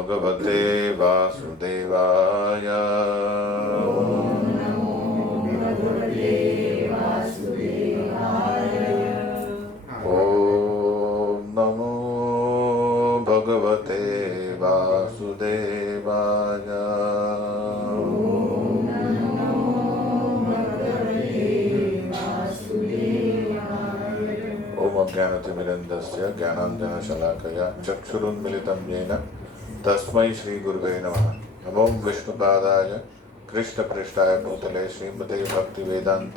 भगवते वासुदेवाय। ओम नमो भगवते वासुदेवाय। ओम अज्ञानतिमिरन्धस्य ज्ञानाञ्जनशलाकया चक्षुरुन्मिलितं येन तस्मै श्रीगुरुवे नमः। नमो विष्णुपादाय कृष्णपृष्ठाय भूतले श्रीमते भक्तिवेदान्त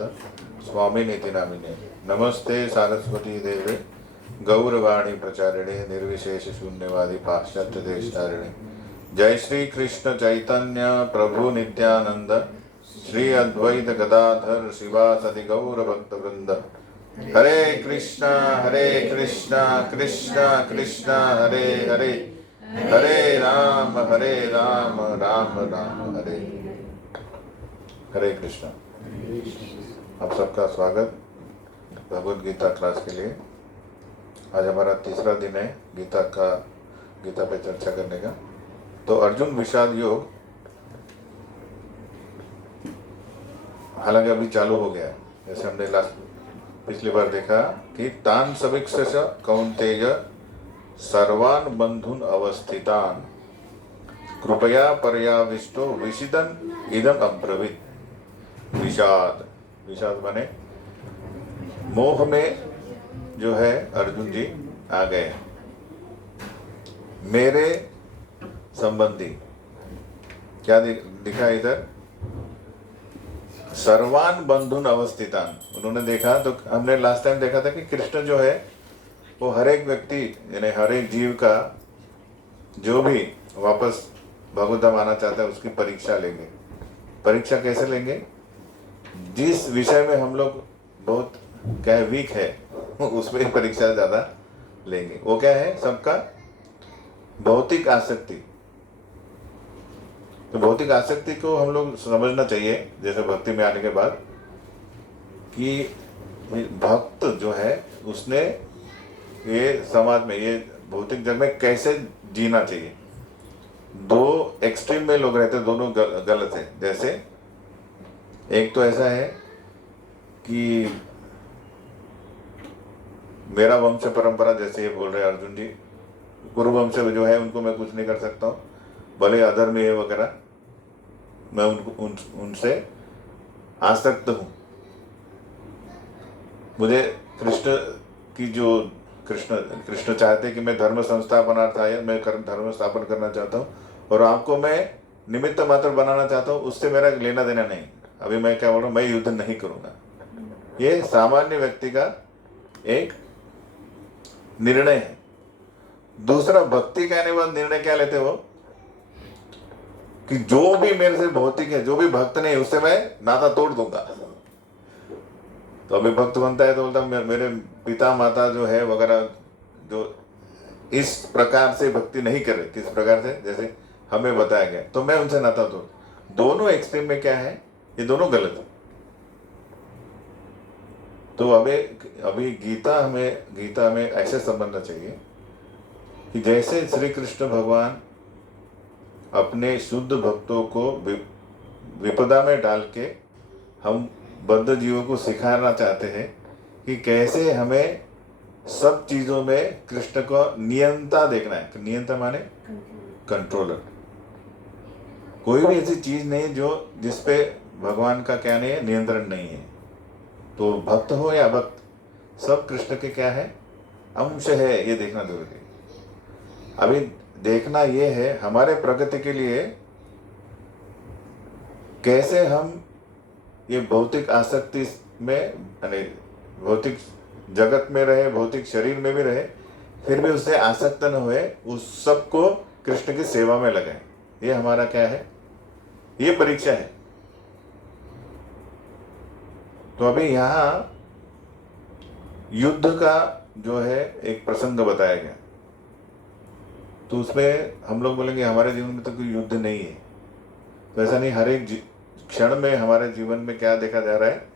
स्वामिनेति नामिने। नमस्ते सारस्वती देवे गौरवाणी प्रचारिणे निर्विशेष शून्यवादी पाश्चात्य देशतारिणे। जय श्री कृष्ण चैतन्य प्रभु नित्यानंद श्री अद्वैत गदाधर शिवासदि गौर भक्त वृंद। हरे कृष्णा कृष्णा कृष्णा हरे हरे, हरे राम राम राम हरे। हरे कृष्णा। आप सबका स्वागत भगवद गीता क्लास के लिए। आज हमारा तीसरा दिन है गीता पे चर्चा करने का। तो अर्जुन विषाद योग हालांकि अभी चालू हो गया है। जैसे हमने पिछली बार देखा कि तान सविक्षस कौन्तेय सर्वान बंधुन अवस्थितान कृपया पर्याविष्टो विषिदन इदम अब्रवीत। विषाद माने मोह में जो है अर्जुन जी आ गए। मेरे संबंधी क्या दिखा इधर, सर्वान बंधुन अवस्थितान। उन्होंने देखा तो हमने लास्ट टाइम देखा था कि कृष्ण जो है वो हर एक व्यक्ति यानी हर एक जीव का जो भी वापस भगवद्धाम आना चाहता है उसकी परीक्षा लेंगे। परीक्षा कैसे लेंगे? जिस विषय में हम लोग बहुत क्या है वीक है उसमें परीक्षा ज्यादा लेंगे। वो क्या है? सबका भौतिक आसक्ति। तो भौतिक आसक्ति को हम लोग समझना चाहिए जैसे भक्ति में आने के बाद कि भक्त जो है उसने ये समाज में ये भौतिक जग में कैसे जीना चाहिए। दो एक्सट्रीम में लोग रहते हैं, दोनों गलत है। जैसे एक तो ऐसा है कि मेरा वंश परंपरा, जैसे ये बोल रहे हैं अर्जुन जी, गुरु वंश जो है उनको मैं कुछ नहीं कर सकता हूँ, भले अधर्मी है वगैरह, मैं उनसे आसक्त हूँ। मुझे कृष्ण की जो कृष्ण चाहते कि मैं धर्म संस्थापनार्थाय मैं धर्म स्थापन करना चाहता हूँ और आपको मैं निमित्त मात्र बनाना चाहता हूँ, उससे मेरा लेना देना नहीं। अभी मैं क्या बोल रहा हूँ, मैं युद्ध नहीं करूँगा। ये सामान्य व्यक्ति का एक निर्णय है। दूसरा भक्ति कहने के बाद निर्णय क्या लेते हो कि जो भी मेरे से भौतिक है, जो भी भक्त नहीं उससे मैं नाता तोड़ दूंगा। तो अभी भक्त बनता है तो बोलता मेरे पिता माता जो है वगैरह जो इस प्रकार से भक्ति नहीं करे, किस प्रकार से जैसे हमें बताया गया, तो मैं उनसे नाता तोड़। दोनों एक्सट्रीम में क्या है, ये दोनों गलत है। तो अभी गीता हमें ऐसे समझना चाहिए कि जैसे श्री कृष्ण भगवान अपने शुद्ध भक्तों को विपदा में डाल के हम बद्ध जीवों को सिखाना चाहते हैं कि कैसे हमें सब चीजों में कृष्ण को नियंता देखना है। नियंता माने कंट्रोलर। कोई भी ऐसी चीज नहीं जो जिसपे भगवान का क्या नहीं है, नियंत्रण नहीं है। तो भक्त हो या भक्त, सब कृष्ण के क्या है, अंश है। ये देखना जरूरी है। अभी देखना ये है हमारे प्रगति के लिए कैसे हम ये भौतिक आसक्ति में यानी भौतिक जगत में रहे, भौतिक शरीर में भी रहे, फिर भी उससे आसक्त न हुए, उस सबको कृष्ण की सेवा में लगाए। ये हमारा क्या है, ये परीक्षा है। तो अभी यहाँ युद्ध का जो है एक प्रसंग बताया गया। तो उसमें हम लोग बोलेंगे हमारे जीवन में तो कोई युद्ध नहीं है। तो ऐसा नहीं, हर एक क्षण में हमारे जीवन में क्या देखा जा रहा है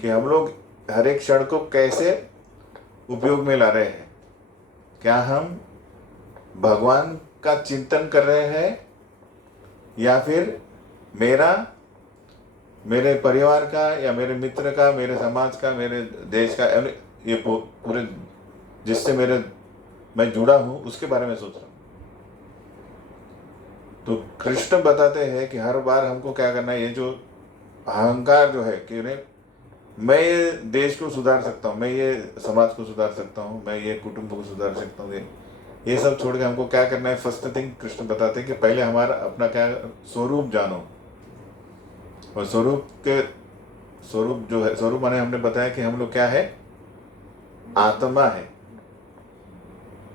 कि हम लोग हर एक क्षण को कैसे उपयोग में ला रहे हैं। क्या हम भगवान का चिंतन कर रहे हैं या फिर मेरा, मेरे परिवार का या मेरे मित्र का, मेरे समाज का, मेरे देश का, ये पूरे जिससे मैं जुड़ा हूं उसके बारे में सोच रहा हूं। तो कृष्ण बताते हैं कि हर बार हमको क्या करना है, ये जो अहंकार जो है कि मैं ये देश को सुधार सकता हूँ, मैं ये समाज को सुधार सकता हूँ, मैं ये कुटुंब को सुधार सकता हूँ, ये सब छोड़ के हमको क्या करना है, फर्स्ट थिंग कृष्ण बताते हैं कि पहले हमारा अपना क्या स्वरूप जानो। और स्वरूप जो है, स्वरूप माने हमने बताया कि हम लोग क्या है, आत्मा है।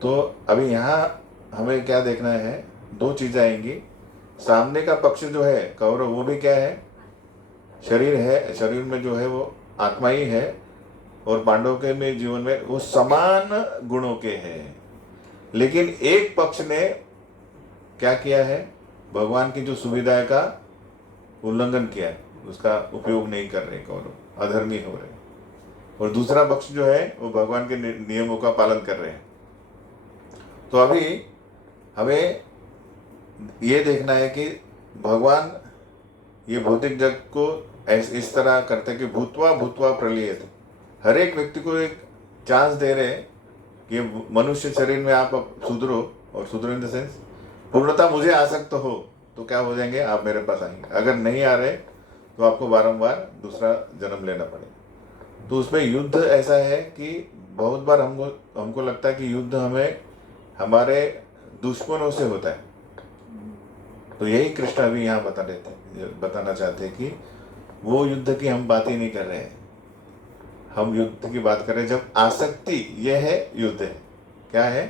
तो अभी यहाँ हमें क्या देखना है, दो चीजें आएंगी। सामने का पक्ष जो है कौरव, वो भी क्या है, शरीर है, शरीर में जो है वो आत्मा ही है, और पांडव के में जीवन में वो समान गुणों के हैं। लेकिन एक पक्ष ने क्या किया है, भगवान की जो सुविधा का उल्लंघन किया है, उसका उपयोग नहीं कर रहे कौरव, अधर्मी हो रहे। और दूसरा पक्ष जो है वो भगवान के नियमों का पालन कर रहे हैं। तो अभी हमें ये देखना है कि भगवान ये भौतिक जग को इस तरह करते कि भूतवा भूतवा प्रलीयते, हर एक व्यक्ति को एक चांस दे रहे हैं कि मनुष्य शरीर में आप सुधरो, और सुधरो इन द सेंस पूर्णता मुझे आसक्त हो तो क्या हो जाएंगे, आप मेरे पास आएंगे। अगर नहीं आ रहे तो आपको बारंबार दूसरा जन्म लेना पड़ेगा। तो उसमें युद्ध ऐसा है कि बहुत बार हमको लगता है कि युद्ध हमें हमारे दुश्मनों से होता है। तो यही कृष्ण अभी यहाँ बताना चाहते हैं कि वो युद्ध की हम बात ही नहीं कर रहे हैं, हम युद्ध की बात कर रहे हैं जब आसक्ति, ये है युद्ध है, क्या है,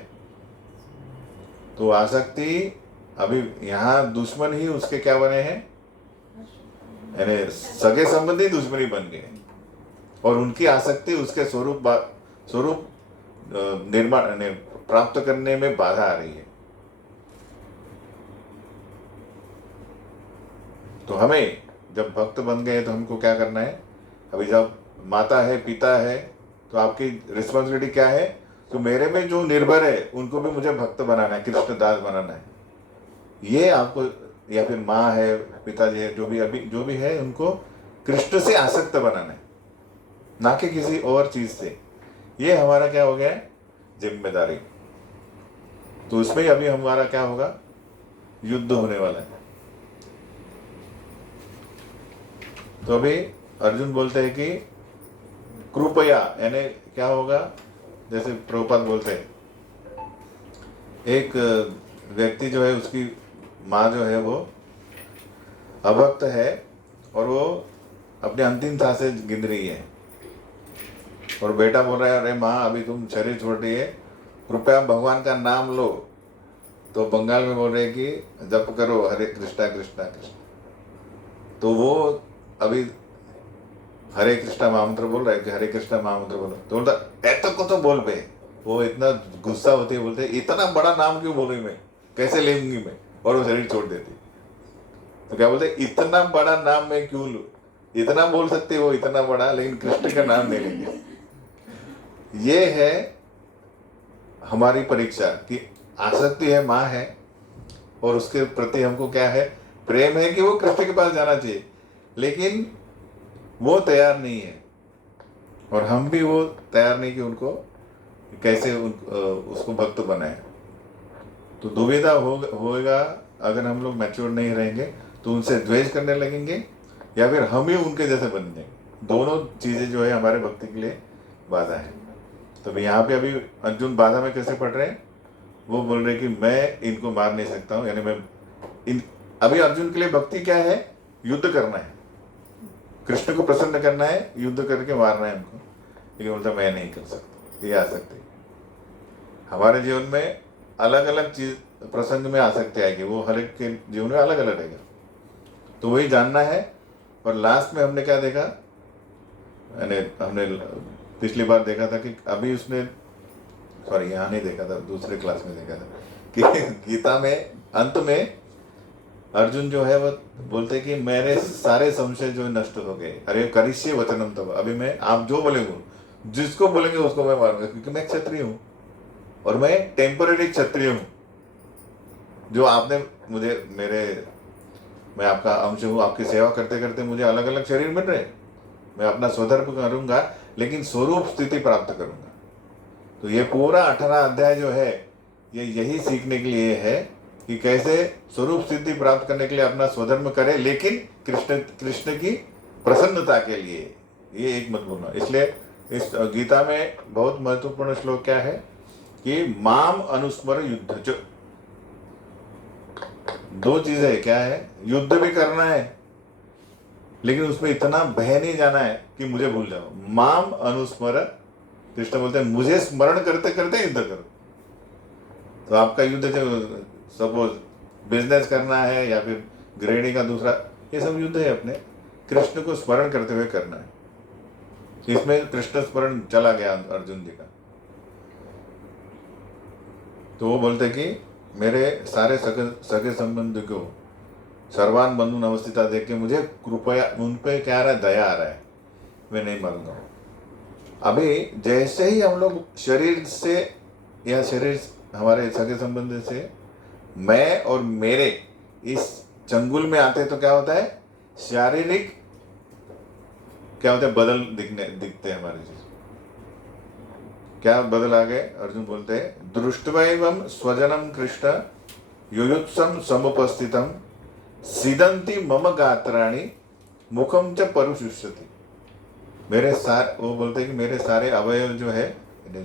तो आसक्ति अभी यहाँ दुश्मन ही उसके क्या बने हैं, यानी सगे संबंधी दुश्मनी बन गए, और उनकी आसक्ति उसके स्वरूप निर्माण प्राप्त करने में बाधा आ रही है। तो हमें जब भक्त बन गए तो हमको क्या करना है, अभी जब माता है पिता है तो आपकी रिस्पॉन्सिबिलिटी क्या है, तो मेरे में जो निर्भर है उनको भी मुझे भक्त बनाना है, कृष्ण दास बनाना है। ये आपको, या फिर माँ है, पिताजी है, जो भी है, उनको कृष्ण से आसक्त बनाना है, ना कि किसी और चीज से। ये हमारा क्या हो गया है, जिम्मेदारी। तो उसमें अभी हमारा क्या होगा, युद्ध होने वाला है। तो अभी अर्जुन बोलते हैं कि कृपया, यानी क्या होगा, जैसे प्रभुपाद बोलते हैं, एक व्यक्ति जो है उसकी माँ जो है वो अभक्त है और वो अपने अंतिम सांसें गिन रही है, और बेटा बोल रहा है अरे माँ अभी तुम शरीर छोड़ रही है, कृपया भगवान का नाम लो। तो बंगाल में बोल रहे हैं कि जप करो हरे कृष्णा कृष्णा कृष्णा। तो वो अभी हरे कृष्णा महामंत्र बोल रहा है कि हरे कृष्णा महामंत्र बोलो, तो बोलता ऐसा को तो बोल पे। वो इतना गुस्सा होती है, बोलते इतना बड़ा नाम क्यों बोल रही, मैं कैसे लेंगी मैं, और वो शरीर छोड़ देती। तो क्या बोलते, इतना बड़ा नाम मैं क्यों लूं, इतना बोल सकते हो इतना बड़ा, लेकिन कृष्ण का नाम नहीं लेंगे। ये है हमारी परीक्षा कि आसक्ति है, माँ है, और उसके प्रति हमको क्या है, प्रेम है कि वो कृष्ण के पास जाना चाहिए, लेकिन वो तैयार नहीं है, और हम भी वो तैयार नहीं कि उनको कैसे उसको भक्त बनाए। तो दुविधा होगा अगर हम लोग मैच्योर नहीं रहेंगे, तो उनसे द्वेष करने लगेंगे या फिर हम ही उनके जैसे बन जाएंगे। दोनों चीजें जो है हमारे भक्ति के लिए बाधा है। तो यहाँ पे अभी अर्जुन बाधा में कैसे पड़ रहे हैं, वो बोल रहे कि मैं इनको मार नहीं सकता हूँ, यानी मैं अभी अर्जुन के लिए भक्ति क्या है, युद्ध करना है, कृष्ण को प्रसन्न करना है, युद्ध करके मारना है हमको। लेकिन बोलता मैं नहीं कर सकता, ये आ सकते। हमारे जीवन में अलग अलग चीज प्रसंग में आ सकते आएगी, वो हर एक के जीवन में अलग अलग रहेगा। तो वही जानना है। और लास्ट में हमने क्या देखा, यानी हमने पिछली बार देखा था कि अभी उसने, सॉरी यहाँ नहीं देखा था, दूसरे क्लास में देखा था कि गीता में अंत में अर्जुन जो है वो बोलते कि मेरे सारे संशय जो नष्ट हो गए, अरे करिष्ये वचनम तब, अभी मैं आप जो बोलेंगे, जिसको बोलेंगे उसको मैं मारूंगा, क्योंकि मैं क्षत्रिय हूँ और मैं टेम्पररी क्षत्रिय हूँ। जो आपने मुझे मैं आपका अंश हूँ, आपकी सेवा करते करते मुझे अलग अलग शरीर मिल रहे, मैं अपना स्वधर्म करूंगा लेकिन स्वरूप स्थिति प्राप्त करूंगा। तो ये पूरा 18 अध्याय जो है ये यही सीखने के लिए है कि कैसे स्वरूप स्थिति प्राप्त करने के लिए अपना स्वधर्म करे, लेकिन कृष्ण कृष्ण की प्रसन्नता के लिए। ये एक मत भूलना। इसलिए इस गीता में बहुत महत्वपूर्ण श्लोक क्या है कि माम अनुस्मर युद्ध च। दो चीजें है, क्या है, युद्ध भी करना है लेकिन उसमें इतना बह नहीं जाना है कि मुझे भूल जाओ। माम अनुस्मर, कृष्ण बोलते हैं मुझे स्मरण करते करते युद्ध करो। तो आपका युद्ध जो सपोज बिजनेस करना है या फिर गृहिणी का दूसरा, ये सब युद्ध है अपने कृष्ण को स्मरण करते हुए करना है। इसमें कृष्ण स्मरण चला गया अर्जुन जी का। तो वो बोलते कि मेरे सारे सगे संबंधी को सर्वान बंधु अवस्थिता देख के मुझे कृपया उन पे क्या आ रहा है, दया आ रहा है, मैं नहीं मारूंगा। अभी जैसे ही हम लोग शरीर से या शरीर हमारे सगे संबंधी से मैं और मेरे इस चंगुल में आते तो क्या होता है, शारीरिक क्या होता है, बदल दिखते हैं हमारी चीज। क्या बदल आ गए, अर्जुन बोलते हैं दृष्टवैवं स्वजनम कृष्ण युयुत्सम समुपस्थितम सीदंती मम गात्राणि मुखम च परुशुष्यति। वो बोलते हैं कि मेरे सारे अवयव जो है,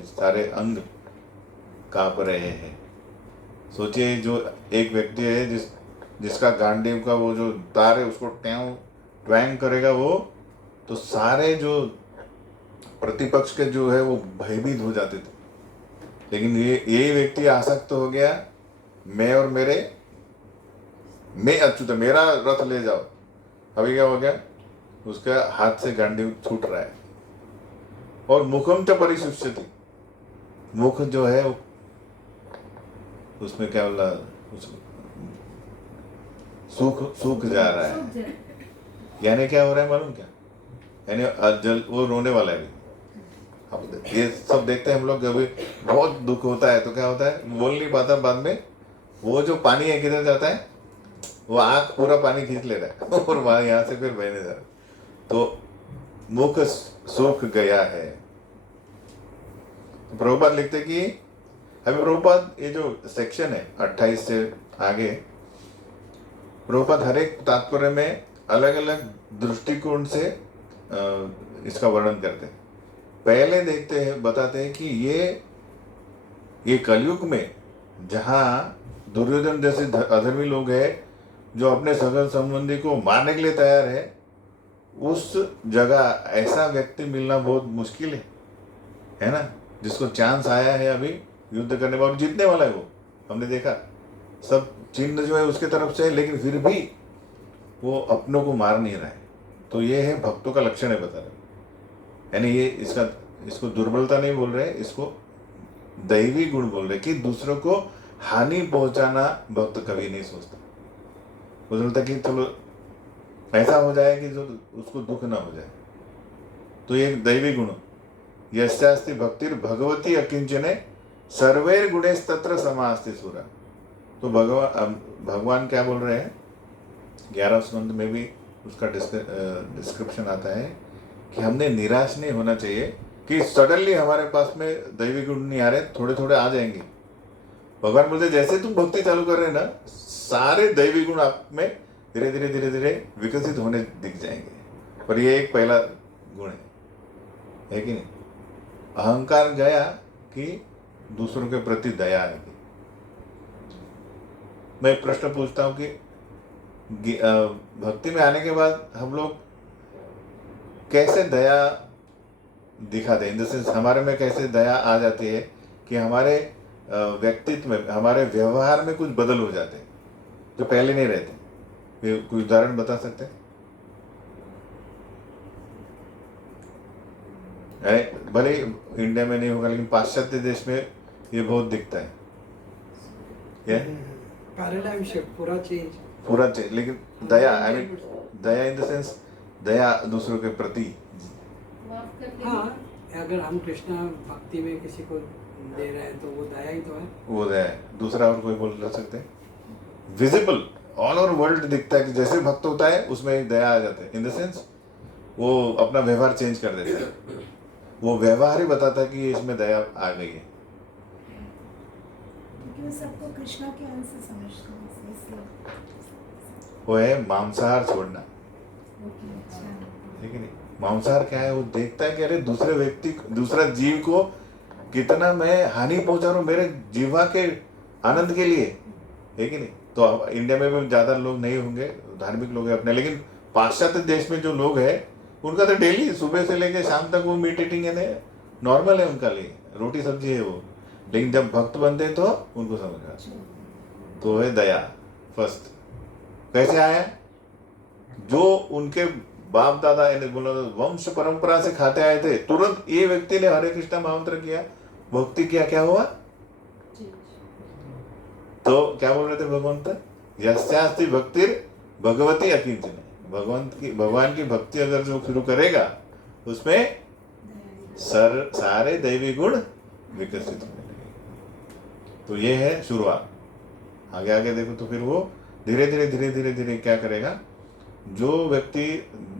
सारे अंग कांप रहे हैं। सोचिए जो एक व्यक्ति है जिसका गांडीव का वो जो तार है उसको ट्वैंग करेगा वो, तो सारे जो प्रतिपक्ष के जो है वो भयभीत हो जाते थे। लेकिन यही व्यक्ति आसक्त हो गया, मैं और मैं अच्युत, मेरा रथ ले जाओ। अभी क्या हो गया, उसका हाथ से गांडीव छूट रहा है। और मुखम च परिशुष्यति, मुख जो है उसमें क्या बोला, सूख जा रहा है। यानी क्या हो रहा है मालूम क्या, यानी जल वो रोने वाला है। अब ये सब देखते हैं हम लोग, कभी बहुत दुख होता है तो क्या होता है, बोल नहीं पाता, बाद में वो जो पानी है किधर जाता है, वो आंख पूरा पानी खींच ले रहा है और वहां यहाँ से फिर बहने जा रहा है। तो मुख सूख गया है। तो प्रभुपाद लिखते कि अभी प्रभुपाद ये जो सेक्शन है 28 से आगे, प्रभुपाद हर एक तात्पर्य में अलग अलग दृष्टिकोण से इसका वर्णन करते हैं। पहले देखते हैं, बताते हैं कि ये कलयुग में जहाँ दुर्योधन जैसे अधर्मी लोग हैं जो अपने सगल संबंधी को मारने के लिए तैयार है, उस जगह ऐसा व्यक्ति मिलना बहुत मुश्किल है ना, जिसको चांस आया है अभी युद्ध करने वाला, जीतने वाला है वो। हमने देखा सब चिन्ह जो है उसके तरफ से है, लेकिन फिर भी वो अपनों को मार नहीं रहा है। तो ये है भक्तों का लक्षण है, बता रहे। यानी ये इसको दुर्बलता नहीं बोल रहे, इसको दैवी गुण बोल रहे कि दूसरों को हानि पहुंचाना भक्त कभी नहीं सोचता। वो सोचता कि चलो ऐसा हो जाए कि जो उसको दुख ना हो जाए। तो ये दैवी गुण, यस्यास्ति भक्तिर भगवती अकिंचने सर्वैर गुणेस्तत्र समास्ति सुरा। तो भगवान क्या बोल रहे हैं, 11 स्कंद में भी उसका डिस्क्रिप्शन आता है कि हमने निराश नहीं होना चाहिए कि सडनली हमारे पास में दैवी गुण नहीं आ रहे, थोड़े थोड़े आ जाएंगे। भगवान बोलते जैसे तुम भक्ति चालू कर रहे हैं ना, सारे दैवी गुण आप में धीरे धीरे धीरे धीरे विकसित होने दिख जाएंगे। और ये एक पहला गुण है कि नहीं, अहंकार गया कि दूसरों के प्रति दया आएगी। मैं एक प्रश्न पूछता हूँ कि भक्ति में आने के बाद हम लोग कैसे दया दिखाते हैं, इन द सेंस हमारे में कैसे दया आ जाती है कि हमारे व्यक्तित्व में, हमारे व्यवहार में कुछ बदल हो जाते हैं जो पहले नहीं रहते। कोई उदाहरण बता सकते हैं? भले इंडिया में नहीं होगा लेकिन पाश्चात्य देश में ये बहुत दिखता है। पैराडाइम शिफ्ट पूरा चेंज, लेकिन दया, आई मीन दया इन द सेंस दया दूसरों के प्रति। हाँ, अगर हम कृष्णा भक्ति में किसी को दे रहे हैं तो वो दया ही तो है। वो दया है। दूसरा और कोई बोल सकते हैं? विजिबल ऑल ओवर वर्ल्ड दिखता है कि जैसे भक्त होता है उसमें एक दया आ जाता है, इन द सेंस वो अपना व्यवहार चेंज कर देता है, वो व्यवहार ही बताता है कि इसमें दया आ गई है। क्योंकि वो सबको कृष्णा के अंश से समझते हैं, इसलिए। वो है मांसाहार छोड़ना, अच्छा। ठीक है नहीं? मांसाहार क्या है? वो देखता है कि अरे दूसरे व्यक्ति, दूसरा जीव को कितना मैं हानि पहुंचा रहा हूँ मेरे जीवा के आनंद के लिए, है कि नहीं? तो अब इंडिया में भी ज्यादा लोग नहीं होंगे, धार्मिक लोग हैं अपने, लेकिन पाश्चात्य देश में जो लोग हैं उनका तो डेली सुबह से लेकर शाम तक वो मीट ईटिंग है, नॉर्मल है उनका लिए, रोटी सब्जी है वो। लेकिन जब भक्त बनते हैं तो उनको समझ आता है। तो है दया फर्स्ट। कैसे आया? जो उनके बाप दादा यानी बोलो वंश परंपरा से खाते आए थे, तुरंत ये व्यक्ति ने हरे कृष्णा महामंत्र किया, भक्ति किया, क्या हुआ? तो क्या बोल रहे थे भगवंत? यस्यास्ति भक्तिर भगवती अकिंचन। भगवान की भक्ति अगर जो शुरू करेगा उसमें सारे दैवी गुण विकसित होने लगेंगे। तो ये है शुरुआत। आगे आगे देखो तो फिर वो धीरे धीरे क्या करेगा? जो व्यक्ति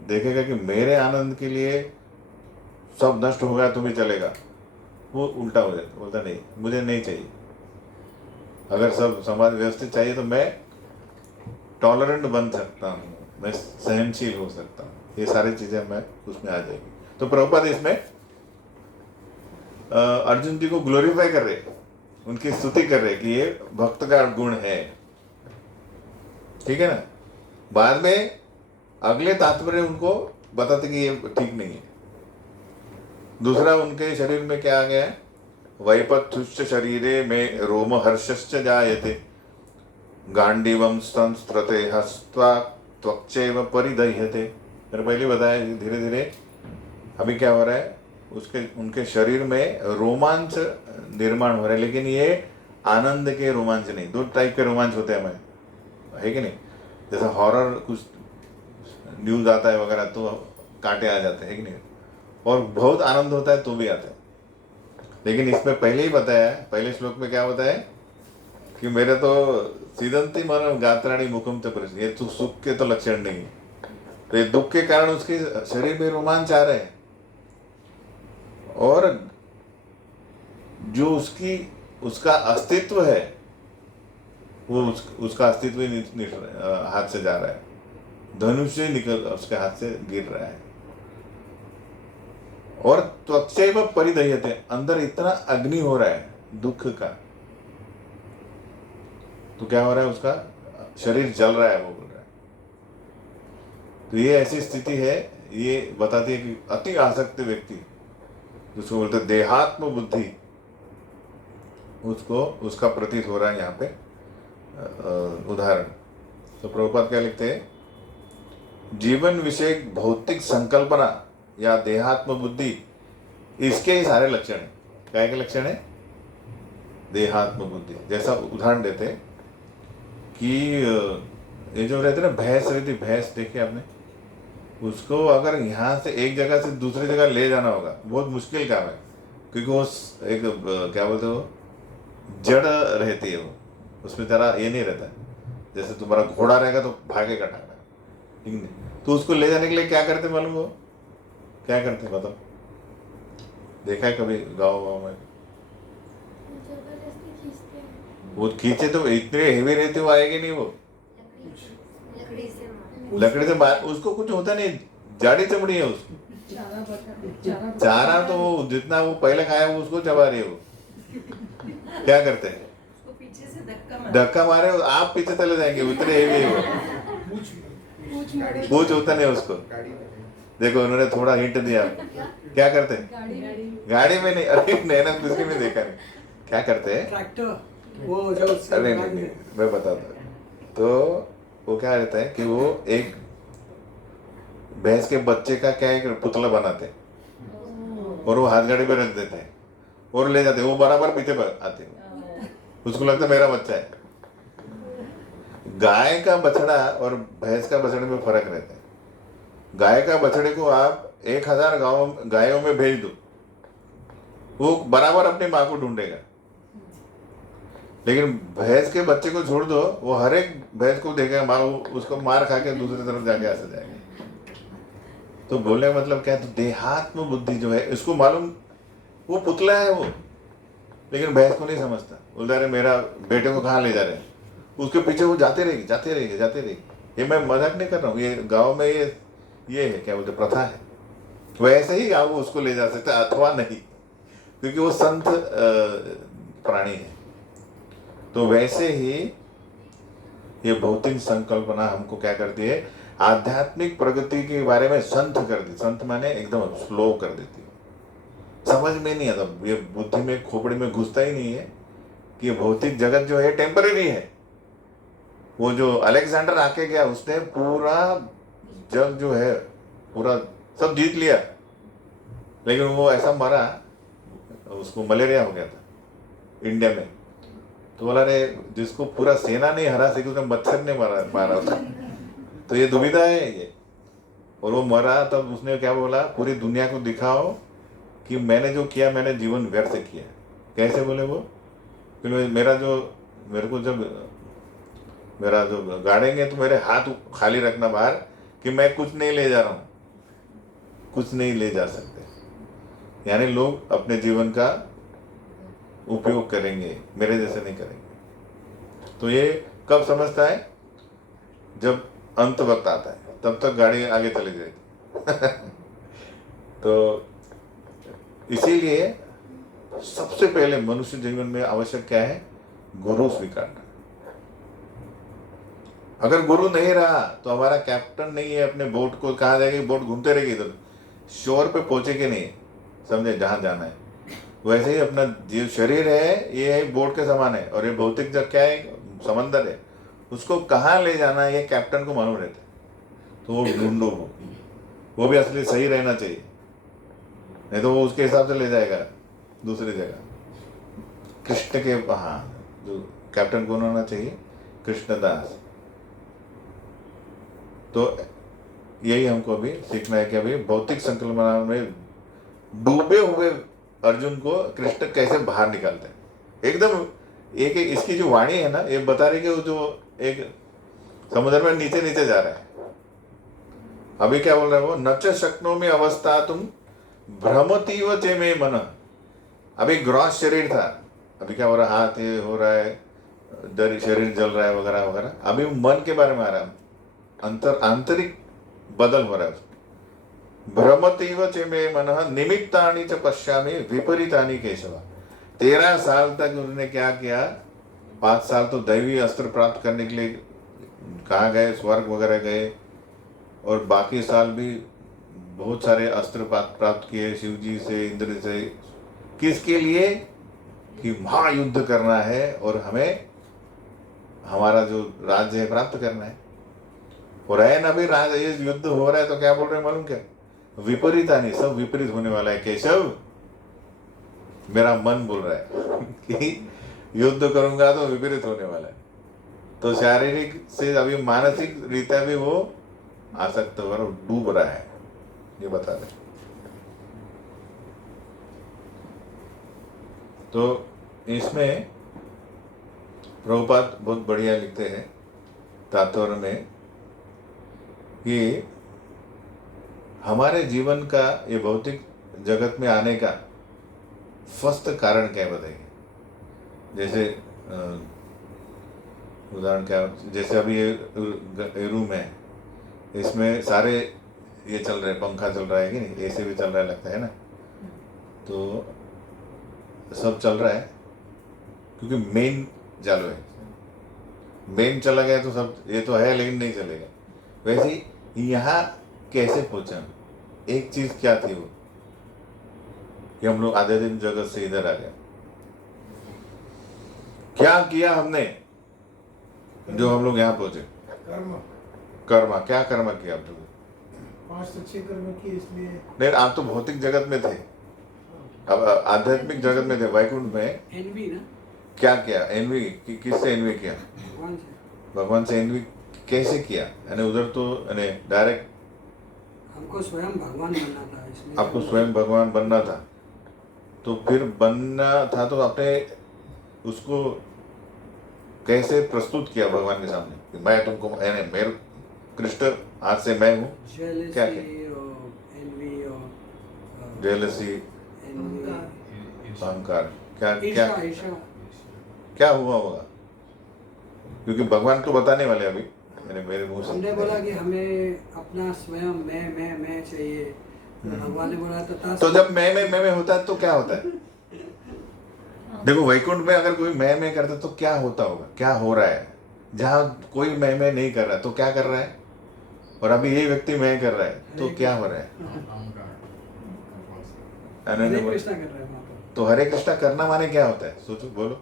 देखेगा कि मेरे आनंद के लिए सब नष्ट हो गया तो भी चलेगा, वो उल्टा हो जाता, बोलता नहीं मुझे नहीं चाहिए। अगर सब समाज व्यवस्थित चाहिए तो मैं टॉलरेंट बन सकता हूँ, मैं सहनशील हो सकता हूँ, ये सारी चीजें मैं उसमें आ जाएगी। तो प्रभुपाद इसमें अर्जुन जी को ग्लोरीफाई कर रहे, उनकी स्तुति कर रहे कि ये भक्त का गुण है, ठीक है ना? बाद में अगले तात्पर्य उनको बताते कि ये ठीक नहीं है। दूसरा उनके शरीर में क्या आ गया है? वैपथुश्च शरीरे में रोम हर्षश्च जायते गांडीवम संस्त्रते हस्त्वा त्वक्चैव परिदह्यते। मैंने पहले बताया धीरे धीरे अभी क्या हो रहा है, उसके उनके शरीर में रोमांच निर्माण हो रहा है, लेकिन ये आनंद के रोमांच नहीं। दो टाइप के रोमांच होते हैं हमें, है कि नहीं? जैसे हॉरर कुछ न्यूज आता है वगैरह तो कांटे आ जाते हैं, है कि नहीं? और बहुत आनंद होता है तो भी आता है। लेकिन इसमें पहले ही बताया है, पहले श्लोक में क्या बताया कि मेरे तो सीदंती मन गात्राणी मुखम च परिस, ये तो सुख के तो लक्षण नहीं है। तो ये दुख के कारण उसके शरीर में रोमांच आ रहे हैं, और जो उसका अस्तित्व है वो उसका अस्तित्व ही हाथ से जा रहा है, धनुष ही निकल उसके हाथ से गिर रहा है। और त्वचैव परिदह्यते, अंदर इतना अग्नि हो रहा है दुख का, तो क्या हो रहा है? उसका शरीर जल रहा है, वो बोल रहा है। तो ये ऐसी स्थिति है, ये बताती है कि अति आसक्त व्यक्ति जिसको बोलते हैं देहात्म बुद्धि, उसको उसका प्रतीत हो रहा है यहाँ पे उदाहरण। तो प्रभुपाद क्या लिखते हैं? जीवन विषय भौतिक संकल्पना या देहात्म बुद्धि, इसके ही सारे लक्षण है। क्या के लक्षण है? देहात्म बुद्धि। जैसा उदाहरण देते हैं कि ये जो रहते ना भैंस रहती, भैंस देखी आपने? उसको अगर यहाँ से एक जगह से दूसरी जगह ले जाना होगा, बहुत मुश्किल काम है, क्योंकि वो एक क्या बोलते हो, जड़ रहती है, वो उसमें जरा ये नहीं रहता है। जैसे तुम्हारा घोड़ा रहेगा तो भागेगा टांगा, ठीक नहीं? तो उसको ले जाने के लिए क्या करते मालूम हो? क्या करते बताओ? देखा है कभी गाँव में? वो खींचे तो इतने हेवी रहते, वो आएगी नहीं, वो लकड़ी से मार, उसको कुछ होता नहीं, जाड़ी चमड़ी है उसकी। चारा तो वो जितना वो पहले खाया वो उसको चबा रही है। वो क्या करते हैं? पीछे से धक्का मारे, आप पीछे चले जाएंगे, उतने हेवी है वो। पूछ होता नहीं उसको। देखो उन्होंने थोड़ा हिंट दिया। क्या करते हैं? गाड़ी में नहीं, अरे नैना किसी में देखा नहीं। क्या करते हैं? ट्रैक्टर, वो जो अरे नहीं, मैं बताता हूँ। तो वो क्या रहता है कि वो एक भैंस के बच्चे का क्या एक पुतला बनाते हैं और वो हाथ गाड़ी पे रख देते हैं और ले जाते हैं, वो बराबर पीछे आते हैं, उसको लगता है मेरा बच्चा है। गाय का बछड़ा और भैंस का बछड़े में फर्क रहता है। गाय का बछड़े को आप 1000 गायों में भेज दो, वो बराबर अपनी माँ को ढूंढेगा। लेकिन भैंस के बच्चे को छोड़ दो, वो हर एक भैंस को देखेगा, मार उसको मार खा के दूसरी तरफ जाके आ जाएगा। तो बोलने का मतलब क्या है, तो देहात्म बुद्धि जो है इसको मालूम, वो पुतला है वो, लेकिन भैंस को नहीं समझता। बोलता अरे मेरा बेटे को कहाँ ले जा रहे हैं, उसके पीछे वो जाते रहेगी जाते रहेगी जाते रहेगी। ये मैं मजाक नहीं कर रहा हूँ, ये गांव में ये है क्या बोलते प्रथा है। वैसे ही गाँव वो उसको ले जा सकता है अथवा नहीं, क्योंकि वो संत प्राणी है। तो वैसे ही ये भौतिक संकल्पना हमको क्या करती है, आध्यात्मिक प्रगति के बारे में संत कर दी। संत माने एकदम स्लो कर देती है, समझ में नहीं आता, ये बुद्धि में खोपड़ी में घुसता ही नहीं है कि ये भौतिक जगत जो है टेम्पररी है। वो जो अलेक्जेंडर आके गया, उसने पूरा जग जो है पूरा सब जीत लिया, लेकिन वो ऐसा मरा, उसको मलेरिया हो गया था इंडिया में। तो बोला रे जिसको पूरा सेना नहीं हरा सकी उसने मच्छर ने मारा था। तो ये दुविधा है ये। और वो मरा तब उसने क्या बोला, पूरी दुनिया को दिखाओ कि मैंने जो किया मैंने जीवन व्यर्थ किया। कैसे बोले वो, क्योंकि मेरे को जब मेरा जो गाड़ेंगे तो मेरे हाथ खाली रखना बाहर कि मैं कुछ नहीं ले जा रहा हूँ, कुछ नहीं ले जा सकते। यानी लोग अपने जीवन का उपयोग करेंगे, मेरे जैसे नहीं करेंगे। तो ये कब समझता है, जब अंत वक्त आता है, तब तक गाड़ी आगे चली जाएगी। तो इसीलिए सबसे पहले मनुष्य जीवन में आवश्यक क्या है, गुरु स्वीकारना। अगर गुरु नहीं रहा तो हमारा कैप्टन नहीं है, अपने बोट को कहाँ जाएगी, बोट घूमते रहेगी इधर, शोर पे पहुंचेगी नहीं, समझे, जहां जाना है। वैसे ही अपना जीव शरीर है, ये एक बोट के समान है, और ये भौतिक जग क्या है, समंदर है, उसको कहाँ ले जाना है ये कैप्टन को मालूम रहता है। तो वो ढूंढो, वो भी असली सही रहना चाहिए, नहीं तो वो उसके हिसाब से ले जाएगा दूसरी जगह। कृष्ण के, हाँ, जो कैप्टन कौन होना चाहिए, कृष्णदास। तो यही हमको अभी सीखना है कि अभी भौतिक संकल्पना में डूबे हुए अर्जुन को कृष्ण कैसे बाहर निकालते हैं। एकदम एक इसकी जो वाणी है ना, ये बता रही कि वो जो एक समुद्र में नीचे नीचे जा रहा है। अभी क्या बोल रहा है वो, नच शक्नोमि अवस्था तुम भ्रमतीव चे मे मन। अभी ग्रॉस शरीर था, अभी क्या हो रहा है, हाथ ये हो रहा है, शरीर जल रहा है वगैरह वगैरह। अभी मन के बारे में आ रहा है, आंतरिक बदल हो रहा है। भ्रमतीव चे मे मनः निमित्तानि च पश्यामि विपरीतानि केशव। 13 साल तक उन्होंने क्या किया, 5 साल तो दैवी अस्त्र प्राप्त करने के लिए कहाँ गए, स्वर्ग वगैरह गए, और बाकी साल भी बहुत सारे अस्त्र प्राप्त किए शिव जी से, इंद्र से। किसके लिए, कि महायुद्ध करना है और हमें हमारा जो राज्य है प्राप्त करना है। और है ना भी राज, ये युद्ध हो रहा है तो क्या बोल रहे हैं मालूम क्या, विपरीतानि, सब विपरीत होने वाला है केशव। मेरा मन बोल रहा है कि युद्ध करूंगा तो विपरीत होने वाला है। तो शारीरिक से अभी मानसिक रीत्या भी वो आसक्त हो डूब रहा है, ये बता दें। तो इसमें प्रभुपाद बहुत बढ़िया लिखते हैं तात्पर्य में कि हमारे जीवन का ये भौतिक जगत में आने का फर्स्ट कारण क्या बताइए। जैसे उदाहरण क्या, जैसे अभी ये रूम है, इसमें सारे ये चल रहे, पंखा चल रहा है कि नहीं, एसी भी चल रहा है लगता है ना, तो सब चल रहा है क्योंकि मेन चालू है। मेन चला गया तो सब, ये तो है लेकिन नहीं चलेगा। वैसे ही यहाँ कैसे पहुंचा, एक चीज क्या थी वो, कि हम लोग आधे दिन जगत से इधर आ गए। क्या किया हमने जो हम लोग यहाँ पहुंचे, कर्म। क्या कर्म किया आप लोग, 5 से 6 कर्म किए, इसलिए नहीं आप तो भौतिक जगत में थे, अब आध्यात्मिक जगत में थे, वैकुंठ में। एनवी ना, क्या किया, एनवी किससे एनवी किया, भगवान से। भगवान से एनवी कैसे किया, यानी उधर तो यानी डायरेक्ट हमको स्वयं भगवान बनना था, इसलिए आपको स्वयं भगवान बनना था। तो फिर बनना था तो आपने उसको कैसे प्रस्तुत किया भगवान के सामने कि मैं तुमको यानी मेरे कृष्ण आज से मैं हूँ? क्या jealousy or envy or jealousy, envy, अहंकार, क्या ईर्षा क्या ईर्षा क्या हुआ होगा? क्योंकि भगवान तो बताने वाले अभी, मैंने मेरे मुंह से हमने बोला कि हमें अपना स्वयं मैं चाहिए, तो भगवान ने बोला तो जब मैं होता है तो क्या होता है? देखो वैकुंठ में अगर कोई मैं करता तो क्या होता होगा, क्या हो रहा है? जहाँ कोई मैं नहीं कर रहा तो क्या कर रहा है? और अभी ये व्यक्ति मैं कर रहा है तो क्या हो रहा है? हरे अनन्य बोल- कृष्णा कर रहे हैं वहाँ पर। तो हरे कृष्णा करना माने क्या होता है? सोचो, बोलो।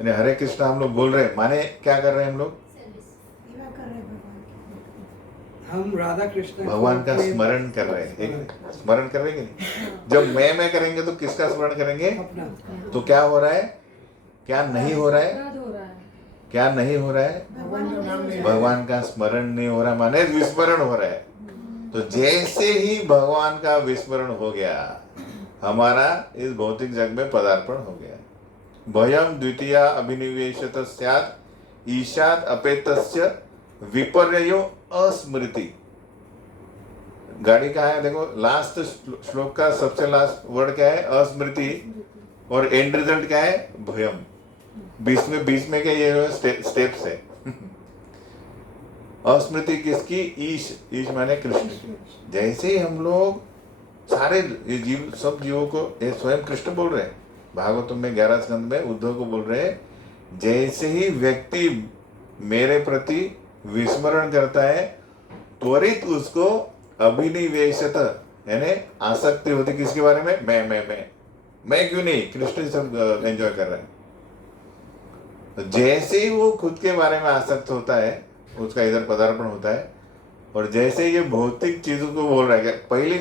यानी हरे कृष्णा हम लोग बोल रहे हैं माने क्या कर रहे हैं हम लोग? सेवा कर रहे हैं भगवान की। हम राधा कृष्ण भगवान का स्मरण कर रहे हैं, एक स्मरण कर रहे हैं कि नहीं? जब मैं करेंगे तो किसका स्मरण करेंगे? अपना तो क्या हो रहा है, क्या नहीं हो रहा है? अपराध हो रहा है। क्या नहीं हो रहा है? भगवान का नाम ले भगवान का स्मरण नहीं हो रहा माने विस्मरण हो रहा है। तो जैसे ही भगवान का विस्मरण हो गया, हमारा इस भौतिक जग में पदार्पण हो गया। भयम द्वितीया अभिनिवेशत स्यात् ईशात अपेतस्य विपर्यो अस्मृति। गाड़ी कहाँ है? देखो लास्ट श्लोक का सबसे लास्ट वर्ड क्या है? अस्मृति। और एंड रिजल्ट क्या है? भयम। बीच में क्या ये स्टेप्स है। अस्मृति किसकी? ईश माने कृष्ण की। जैसे ही हम लोग सारे ये जीव, सब जीवों को ये स्वयं कृष्ण बोल रहे हैं भागवतम में 11 स्कंद में उद्धव को बोल रहे हैं, जैसे ही व्यक्ति मेरे प्रति विस्मरण करता है त्वरित उसको अभिनिवेशत यानी आसक्ति होती किसके बारे में? मैं क्यों नहीं, कृष्ण सब एंजॉय कर रहे हैं। तो जैसे ही वो खुद के बारे में आसक्त होता है उसका इधर पदार्पण होता है। और जैसे ये भौतिक चीजों को बोल रहा है, पहली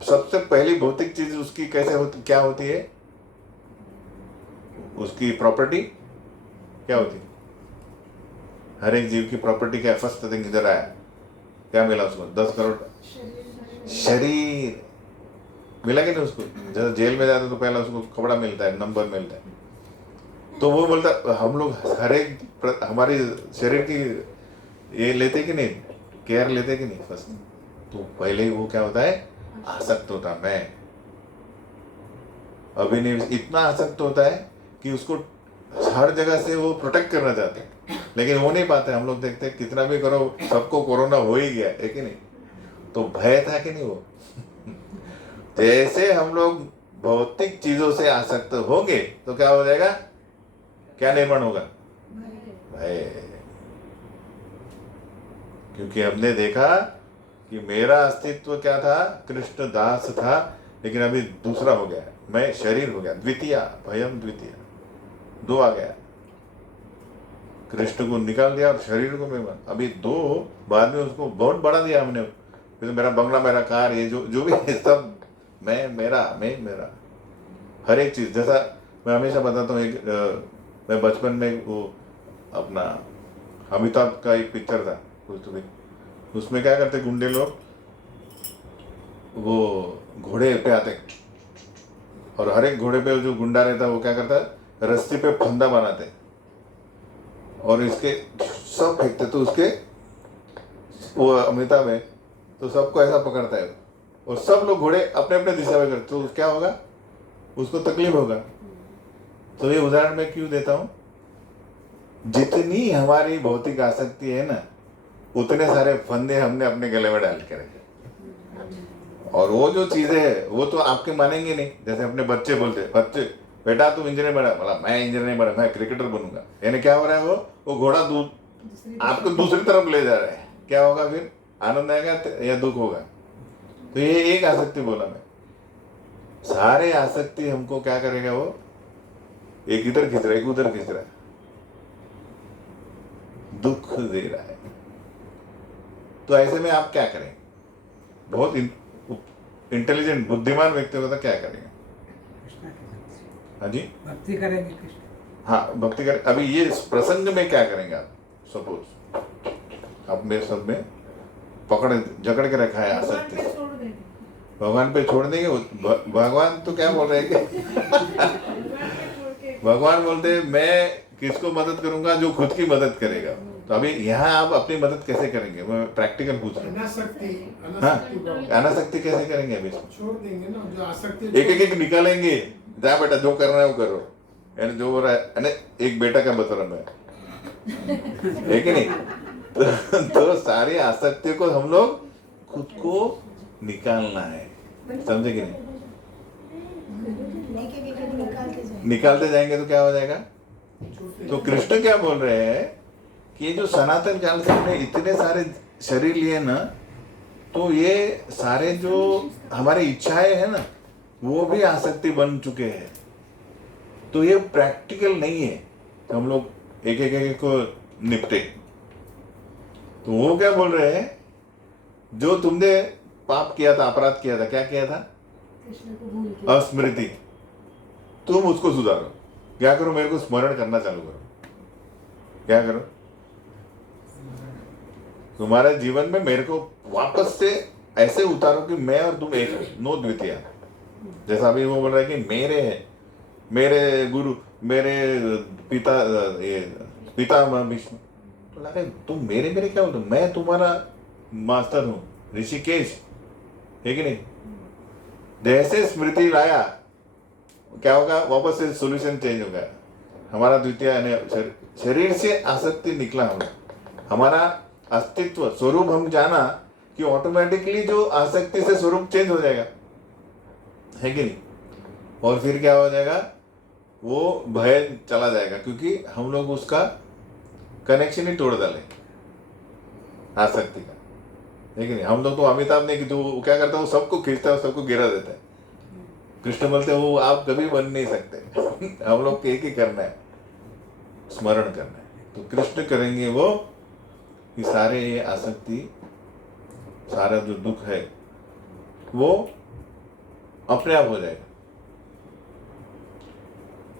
सबसे पहली भौतिक चीज उसकी कैसे होती, क्या होती है? उसकी प्रॉपर्टी क्या होती है? हर एक जीव की प्रॉपर्टी क्या? फर्स्ट थिंग इधर आया, क्या मिला उसको? 10 करोड़ शरीर मिला कि नहीं उसको? जब जेल में जाते तो पहला उसको कपड़ा मिलता है, नंबर मिलता है। तो वो बोलता हम लोग हर एक हमारी शरीर की ये लेते कि नहीं, केयर लेते कि नहीं? फर्स्ट तो पहले ही वो क्या होता है? आसक्त होता। मैं अभिनिवेश इतना आसक्त होता है कि उसको हर जगह से वो प्रोटेक्ट करना चाहते हैं, लेकिन हो नहीं पाते। हम लोग देखते हैं कितना भी करो सबको कोरोना हो ही गया है कि नहीं? तो भय था कि नहीं? वो जैसे हम लोग भौतिक चीजों से आसक्त होंगे तो क्या हो जाएगा? क्या निर्माण होगा? भय। क्योंकि हमने देखा कि मेरा अस्तित्व क्या था? कृष्ण दास था, लेकिन अभी दूसरा हो गया, मैं शरीर हो गया। द्वितीया भयम द्वितीया, 2 आ गया। कृष्ण को निकाल दिया और शरीर को मैं अभी 2 बाद में उसको बहुत बढ़ा दिया हमने। फिर मेरा बंगला, मेरा कार, ये जो भी है सब मैं मेरा हर एक चीज। जैसा मैं हमेशा बताता हूँ, मैं बचपन में वो अपना अमिताभ का एक पिक्चर था कुछ तो भी, उसमें क्या करते गुंडे लोग, वो घोड़े पे आते और हर एक घोड़े पे जो गुंडा रहता वो क्या करता, रस्सी पे फंदा बनाते और इसके सब फेंकते। तो उसके वो अमिताभ है तो सबको ऐसा पकड़ता है और सब लोग घोड़े अपने अपने दिशा में करते, तो क्या होगा? उसको तकलीफ होगा। तो ये उदाहरण मैं क्यों देता हूँ? जितनी हमारी भौतिक आसक्ति है ना, उतने सारे फंदे हमने अपने गले में डाल के रखे। और वो जो चीजें है वो तो आपके मानेंगे नहीं। जैसे अपने बच्चे बोलते, बच्चे बेटा तुम इंजीनियर बना, बोला मैं इंजीनियर नहीं बना, मैं क्रिकेटर बनूंगा। यानी क्या हो रहा है? वो घोड़ा आपको दूसरी तरफ ले जा रहा है। क्या होगा फिर? आनंद आएगा या दुख होगा? तो ये एक आसक्ति बोला मैं। सारे आसक्ति हमको क्या करेगा? वो एक इधर खींच रहा है, एक उधर खींच रहा है, दुख दे रहा है। तो ऐसे में आप क्या करें? बहुत इंटेलिजेंट बुद्धिमान व्यक्ति होता क्या करेंगे? कृष्णा की भक्ति। हाँ जी, भक्ति करेंगे कृष्ण। हाँ भक्ति करें। अभी ये प्रसंग में क्या करेंगे आप? सपोज आप में सब में जकड़ के रखा है आसक्ति, भगवान पे छोड़ देंगे। भगवान तो क्या बोल रहे हैं कि भगवान बोलते हैं मैं किसको मदद करूंगा? जो खुद की मदद करेगा। तो अभी यहाँ आप अपनी मदद कैसे करेंगे? मैं प्रैक्टिकल पूछ रहा हूँ। अनासक्ति हाँ, अनासक्ति प्रॉब्लम अनासक्ति कैसे करेंगे अभी? छोड़ देंगे ना, जो आसक्ति एक एक निकालेंगे। जा बेटा, जो करना है वो करो, यानी जो हो रहा है। यानी एक बेटा का बता रहा मैं, है कि नहीं? तो सारी आसक्तियों को हम लोग खुद को निकालना है, समझे कि नहीं? निकालते जाएंगे तो क्या हो जाएगा? तो कृष्ण क्या बोल रहे हैं कि ये जो सनातन काल से हमने इतने सारे शरीर लिए ना, तो ये सारे जो हमारी इच्छाएं हैं ना, वो भी आसक्ति बन चुके हैं। तो ये प्रैक्टिकल नहीं है तो हम लोग एक एक को निपटे। तो वो क्या बोल रहे हैं, जो तुमने पाप किया था, अपराध किया था, क्या किया था? कृष्ण को भूल के स्मृति। तुम उसको सुधारो। क्या करो? मेरे को स्मरण करना चालू करो। क्या करो? तुम्हारे जीवन में मेरे को वापस से ऐसे उतारो कि मैं और तुम एक हो, नो द्वितीय। जैसा अभी वो बोल रहा है कि मेरे गुरु, मेरे पिता, ये पितामह भीष्म। तो लगा तुम मेरे मेरे क्या हो? तो मैं तुम्हारा मास्टर हूँ, ऋषिकेश, है कि नहीं? जैसे स्मृति लाया, क्या होगा? वापस से सॉल्यूशन चेंज हो गया। हमारा द्वितीय यानी शरीर से आसक्ति निकला होगा, हमारा अस्तित्व स्वरूप हम जाना कि ऑटोमेटिकली जो आसक्ति से स्वरूप चेंज हो जाएगा, है कि नहीं? और फिर क्या हो जाएगा? वो भय चला जाएगा, क्योंकि हम लोग उसका कनेक्शन ही तोड़ डाले आसक्ति का, है कि नहीं? हम लोग तो अमिताभ ने कि जो क्या करता है, वो सबको खींचता है, सबको गिरा देता है। कृष्ण बोलते हैं वो आप कभी बन नहीं सकते। हम लोग को एक ही करना है, स्मरण करना है। तो कृष्ण करेंगे वो कि सारे ये आसक्ति, सारा जो दुख है वो अपने आप हो जाएगा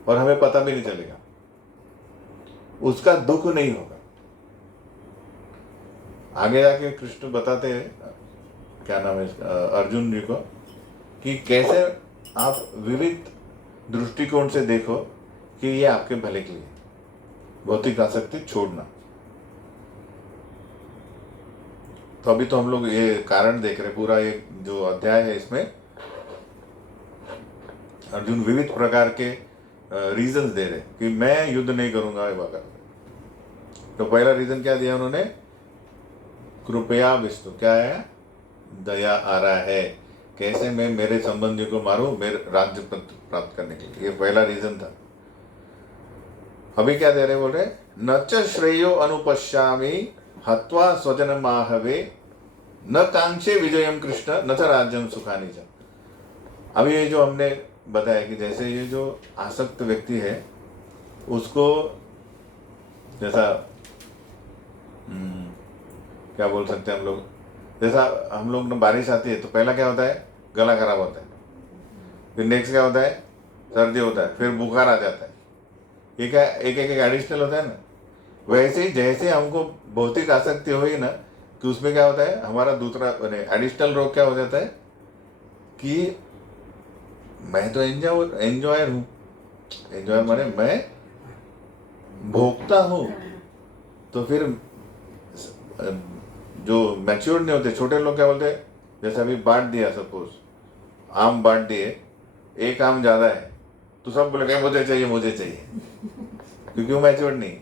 और हमें पता भी नहीं चलेगा, उसका दुख नहीं होगा। आगे जाके कृष्ण बताते हैं, क्या नाम है इसका, अर्जुन जी को, कि कैसे आप विविध दृष्टिकोण से देखो कि ये आपके भले के लिए, भौतिक आसक्ति छोड़ना। तो अभी तो हम लोग ये कारण देख रहे, पूरा ये जो अध्याय है इसमें अर्जुन विविध प्रकार के रीजंस दे रहे कि मैं युद्ध नहीं करूंगा ये बात। तो पहला रीजन क्या दिया उन्होंने? कृपया विष्णु, क्या है? दया आ रहा है, कैसे मैं मेरे संबंधी को मारूं मेरे राज्य प्राप्त करने के लिए, ये पहला रीजन था। अभी क्या दे रहे? बोल रहे न च श्रेयो अनुपश्यामि हत्वा स्वजन माहवे न कांक्षे विजयम कृष्ण न च राज्यम सुखानी च। अभी ये जो हमने बताया कि जैसे ये जो आसक्त व्यक्ति है उसको, जैसा क्या बोल सकते हैं हम लोग, जैसा हम लोग ना बारिश आती है तो पहला क्या होता है? गला खराब होता है, फिर नेक्स्ट क्या होता है? सर्दी होता है, फिर बुखार आ जाता है। ये क्या एक एक एडिशनल होता है ना। वैसे ही जैसे हमको भौतिक आसक्ति हुई ना, कि उसमें क्या होता है? हमारा दूसरा एडिशनल रोग क्या हो जाता है कि मैं तो एंजॉयर हूँ। एंजॉयर माने मैं भोगता हूँ। तो फिर जो मैच्योर नहीं होते छोटे लोग क्या बोलते हैं? जैसे अभी बांट दिया, सपोज आम बांट दिए, एक आम ज़्यादा है तो सब बोले मुझे चाहिए मुझे चाहिए, क्योंकि वो मैच्योर नहीं।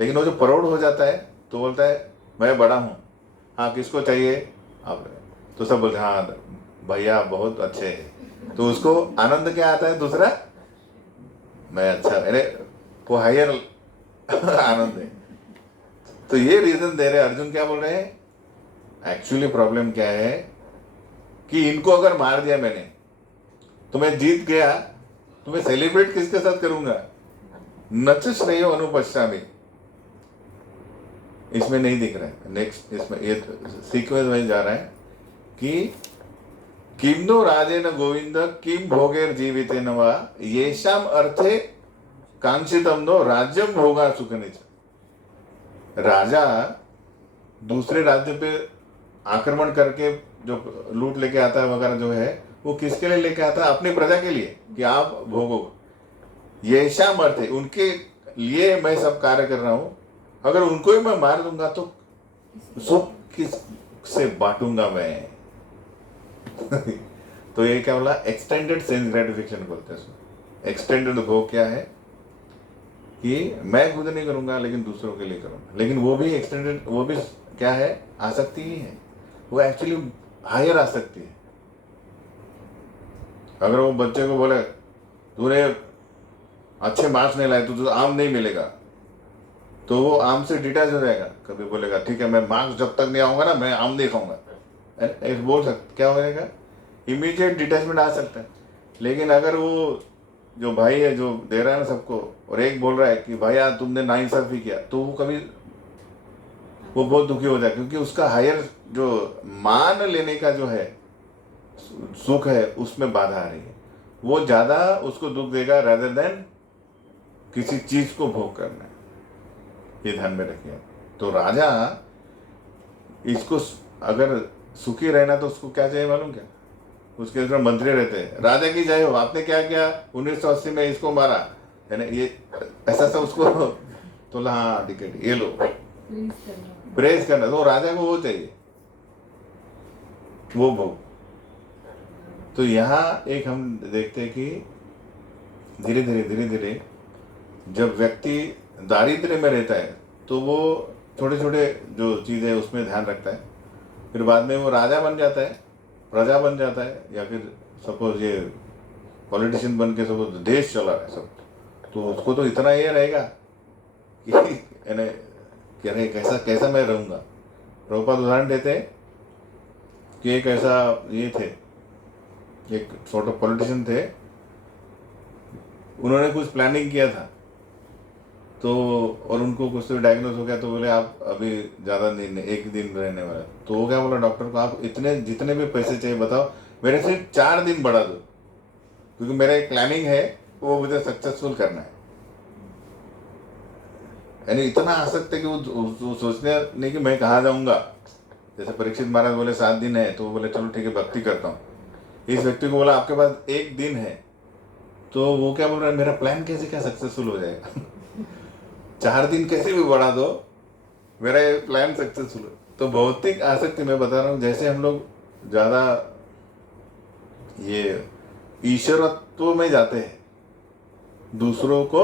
लेकिन वो जो प्रौढ़ हो जाता है तो बोलता है मैं बड़ा हूँ, हाँ किसको चाहिए आप? तो सब बोलते हाँ भैया बहुत अच्छे हैं। तो उसको आनंद क्या आता है? दूसरा मैं अच्छा, अरे वो हायर आनंद है। तो ये रीजन दे रहे अर्जुन। क्या बोल रहे हैं? एक्चुअली प्रॉब्लम क्या है कि इनको अगर मार दिया मैंने तो मैं जीत गया, तो मैं सेलिब्रेट किसके साथ करूंगा? नच श्रेयो अनुपश्यामि, इसमें नहीं दिख रहा है। नेक्स्ट इसमें ये सीक्वेंस में जा रहा है कि किम नो राजेन गोविंद किम भोगेर जीवितेन वा येषाम अर्थे कांक्षितम नो राज्यम भोगा सुखनिच। राजा दूसरे राज्य पे आक्रमण करके जो लूट लेके आता है वगैरह जो है, वो किसके लिए लेके आता है? अपनी प्रजा के लिए, कि आप भोगो। येषाम अर्थे, उनके लिए मैं सब कार्य कर रहा हूँ, अगर उनको ही मैं मार दूंगा तो सुख किस से बांटूंगा मैं? तो ये क्या बोला, एक्सटेंडेड सेंस ग्रेटिफिकेशन बोलते हैं इसको। एक्सटेंडेड भोग क्या है कि मैं खुद नहीं करूंगा लेकिन दूसरों के लिए करूंगा, लेकिन वो भी एक्सटेंडेड, वो भी क्या है, आसक्ति ही है। वो एक्चुअली हायर आसक्ति है। अगर वो बच्चे को बोले तूने अच्छे मार्क्स नहीं लाए तो तुझे आम नहीं मिलेगा, तो वो आम से डिटैच हो जाएगा। कभी बोलेगा ठीक है मैं मार्क्स जब तक नहीं आऊंगा ना मैं आम नहीं खाऊंगा, बोल सकते क्या हो जाएगा, इमीडिएट डिटैचमेंट आ सकता है। लेकिन अगर वो जो भाई है जो दे रहा है ना सबको, और एक बोल रहा है कि भाई यार तुमने नाइंसाफी किया, तो वो कभी वो बहुत दुखी हो जाए, क्योंकि उसका हायर जो मान लेने का जो है सुख है उसमें बाधा आ रही है। वो ज्यादा उसको दुख देगा rather देन किसी चीज को भोग करना है। ये ध्यान में रखिए। तो राजा इसको अगर सुखी रहना तो उसको क्या चाहिए मालूम क्या, उसके अंदर मंत्री रहते हैं, राजा की जय हो, आपने क्या किया 1980 में इसको मारा है ना, ये ऐसा सा उसको तो हाँ टिकट ये लो, प्रेज करना, तो राजा को वो चाहिए, वो भोग। तो यहाँ एक हम देखते हैं कि धीरे धीरे जब व्यक्ति दारिद्र्य में रहता है तो वो छोटे छोटे जो चीज़ें उसमें ध्यान रखता है, फिर बाद में वो राजा बन जाता है, प्रजा बन जाता है, या फिर सपोज ये पॉलिटिशियन बन के सपोज देश चला रहा है सब, तो उसको तो इतना ये रहेगा कि कह रहे कैसा कैसा मैं रहूँगा। प्रभुपाद उदाहरण देते हैं कि एक ऐसा ये थे, एक छोटा पॉलिटिशियन थे, उन्होंने कुछ प्लानिंग किया था तो, और उनको कुछ तो डायग्नोज हो गया, तो बोले आप अभी ज़्यादा नहीं, एक दिन रहने वाला। तो वो क्या बोला डॉक्टर को, आप इतने जितने भी पैसे चाहिए बताओ, मेरे से 4 दिन बढ़ा दो, क्योंकि मेरा एक प्लानिंग है वो मुझे सक्सेसफुल करना है। यानी इतना आसक्त है कि वो सोचने नहीं कि मैं कहाँ जाऊँगा। जैसे परीक्षित महाराज बोले 7 दिन है, तो वो बोले चलो ठीक है भक्ति करता हूँ। इस व्यक्ति को बोला आपके पास 1 दिन है, तो वो क्या बोल रहा है, मेरा प्लान कैसे क्या सक्सेसफुल हो जाएगा 4 दिन कैसे भी बढ़ा दो, मेरा ये प्लान सक्सेसफुल हो। तो भौतिक आसक्ति मैं बता रहा हूँ, जैसे हम लोग ज़्यादा ये ईश्वरत्व में जाते हैं, दूसरों को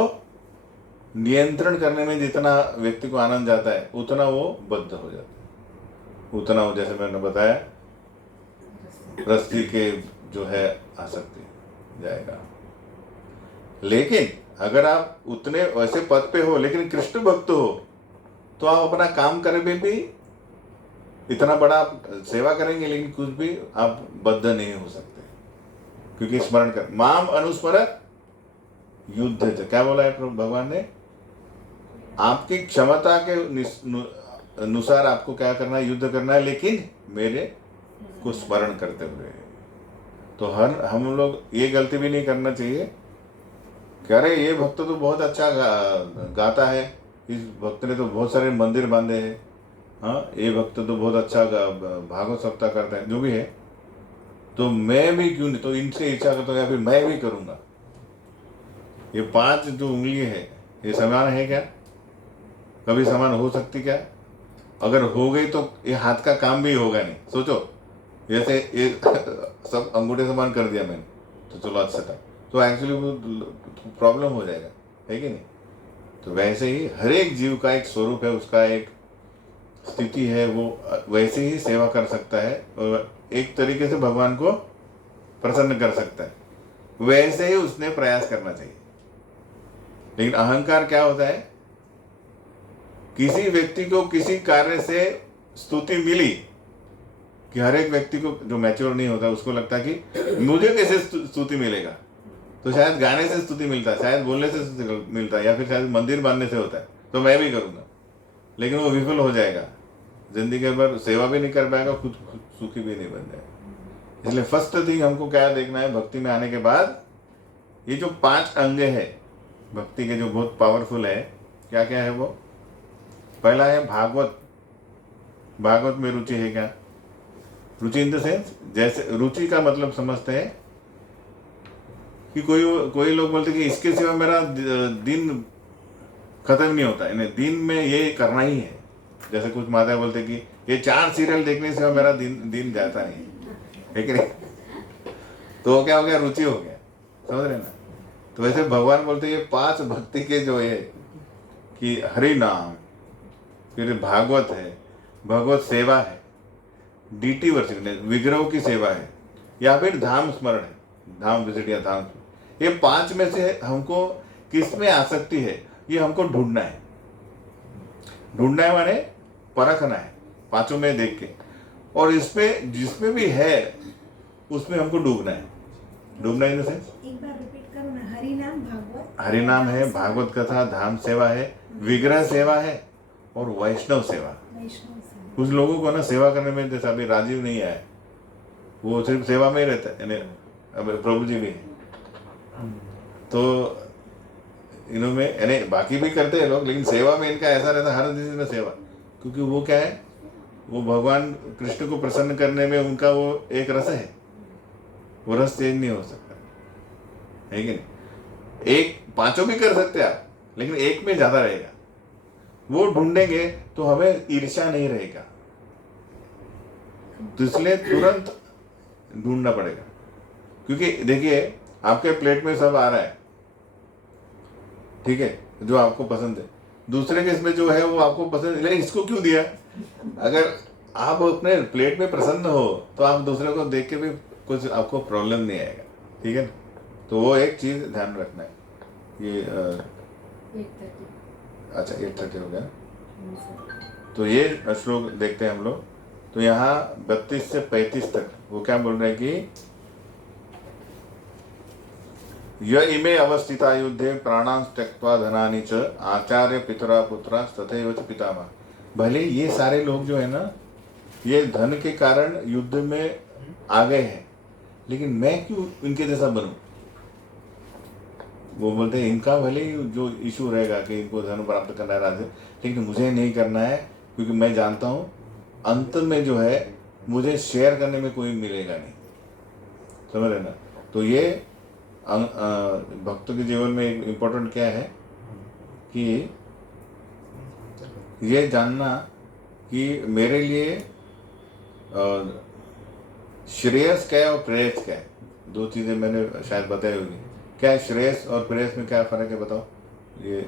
नियंत्रण करने में जितना व्यक्ति को आनंद जाता है उतना वो बद्ध हो जाता है, उतना वो जैसे मैंने बताया रस्सी के जो है आसक्ति जाएगा। लेकिन अगर आप उतने वैसे पद पे हो लेकिन कृष्ण भक्त हो, तो आप अपना काम करेंगे भी, इतना बड़ा आप सेवा करेंगे लेकिन कुछ भी आप बद्ध नहीं हो सकते, क्योंकि स्मरण कर माम अनुस्मरत युद्ध, क्या बोला है प्रभु भगवान ने, आपकी क्षमता के अनुसार आपको क्या करना है, युद्ध करना है, लेकिन मेरे को स्मरण करते हुए। तो हम लोग ये गलती भी नहीं करना चाहिए कि अरे ये भक्त तो बहुत अच्छा गाता है, इस भक्त ने तो बहुत सारे मंदिर बांधे हैं, हाँ ये भक्त तो बहुत अच्छा भागवत सप्ताह करता है, जो भी है, तो मैं भी क्यों नहीं, तो इनसे इच्छा करता हूँ या फिर मैं भी करूँगा। ये 5 जो उंगली है ये समान है क्या, कभी समान हो सकती क्या? अगर हो गई तो ये हाथ का काम भी होगा नहीं। सोचो जैसे ये सब अंगूठे समान कर दिया मैंने, तो चलो अच्छा था, तो एक्चुअली वो प्रॉब्लम हो जाएगा, है कि नहीं? तो वैसे ही हर एक जीव का एक स्वरूप है, उसका एक स्थिति है, वो वैसे ही सेवा कर सकता है और एक तरीके से भगवान को प्रसन्न कर सकता है, वैसे ही उसने प्रयास करना चाहिए। लेकिन अहंकार क्या होता है, किसी व्यक्ति को किसी कार्य से स्तुति मिली, कि हर एक व्यक्ति को जो मैच्योर नहीं होता उसको लगता है कि मुझे कैसे स्तुति मिलेगा, तो शायद गाने से स्तुति मिलता है, शायद बोलने से स्तुति मिलता है, या फिर शायद मंदिर बांधने से होता है, तो मैं भी करूँगा। लेकिन वो विफल हो जाएगा, जिंदगी भर सेवा भी नहीं कर पाएगा, खुद सुखी भी नहीं बन जाएगा। इसलिए फर्स्ट थिंग हमको क्या देखना है भक्ति में आने के बाद, ये जो 5 अंग है भक्ति के जो बहुत पावरफुल है, क्या क्या है वो? पहला है भागवत। भागवत में रुचि है क्या? रुचि इन द सेंस, जैसे रुचि का मतलब समझते हैं कि कोई लोग बोलते हैं कि इसके सिवा मेरा दिन खत्म नहीं होता, यानी दिन में ये करना ही है। जैसे कुछ माता बोलते कि ये 4 सीरियल देखने से मेरा दिन जाता नहीं है कि नहीं, तो क्या हो गया, रुचि हो गया, समझ रहे ना। तो वैसे भगवान बोलते ये 5 भक्ति के जो है कि हरि नाम, फिर भागवत है, भगवत सेवा है, डीटी वर्षिप विग्रहों की सेवा है, या फिर धाम स्मरण है, धाम विजिट या धाम, ये 5 में से हमको किस में आसक्ति है, ये हमको ढूंढना है। ढूंढना है माने परखना है, 5 में देख के, और इसमें जिसमें भी है उसमें हमको डूबना है। डूबना इन द सेंस, एक बार रिपीट करो ना, हरि नाम भागवत, हरि नाम है, भागवत कथा, धाम सेवा है, विग्रह सेवा है, और वैष्णव सेवा। वैष्णव से कुछ लोगों को ना सेवा करने में, जैसा अभी राजीव नहीं आया, वो सिर्फ सेवा में ही रहता है, यानी अब प्रभु जी भी है, तो इन्होंने यानी बाकी भी करते हैं लोग, लेकिन सेवा में इनका ऐसा रहता है हर चीज में सेवा, क्योंकि वो क्या है, वो भगवान कृष्ण को प्रसन्न करने में उनका वो एक रस है, वो रस चेंज नहीं हो सकता है कि नहीं। एक 5 भी कर सकते आप, लेकिन एक में ज्यादा रहेगा, वो ढूंढेंगे तो हमें ईर्ष्या नहीं रहेगा, तो इसलिए तुरंत ढूंढना पड़ेगा। क्योंकि देखिए आपके प्लेट में सब आ रहा है, ठीक है, जो आपको पसंद है, दूसरे के इसमें जो है वो आपको पसंद नहीं, इसको क्यों दिया। अगर आप अपने प्लेट में प्रसन्न हो तो आप दूसरे को देख के भी कुछ आपको प्रॉब्लम नहीं आएगा, ठीक है ना। तो वो एक चीज ध्यान रखना है। ये अच्छा 8:30 हो गया, तो ये श्लोक देखते हैं हम लोग। तो यहाँ 32 से 35 तक वो क्या बोल रहे हैं कि य इमे अवस्थिता युद्धे प्राणां त्यक्त्वा धनानि च आचार्य पितरा पुत्रा तथैव च पितामह। भले ये सारे लोग जो है ना, ये धन के कारण युद्ध में आ गए हैं, लेकिन मैं क्यों इनके जैसा बनूं। वो बोलते हैं इनका भले ही जो इशू रहेगा कि इनको धन प्राप्त करना है राज्य, लेकिन मुझे नहीं करना है, क्योंकि मैं जानता हूँ अंत में जो है मुझे शेयर करने में कोई मिलेगा नहीं, समझ रहे ना। तो ये भक्तों के जीवन में एक इम्पोर्टेंट क्या है कि ये जानना कि मेरे लिए श्रेयस क्या है और प्रेयस क्या है। 2 चीज़ें मैंने शायद बताई होगी। क्या है श्रेयस और प्रेयस में क्या फ़र्क है बताओ। ये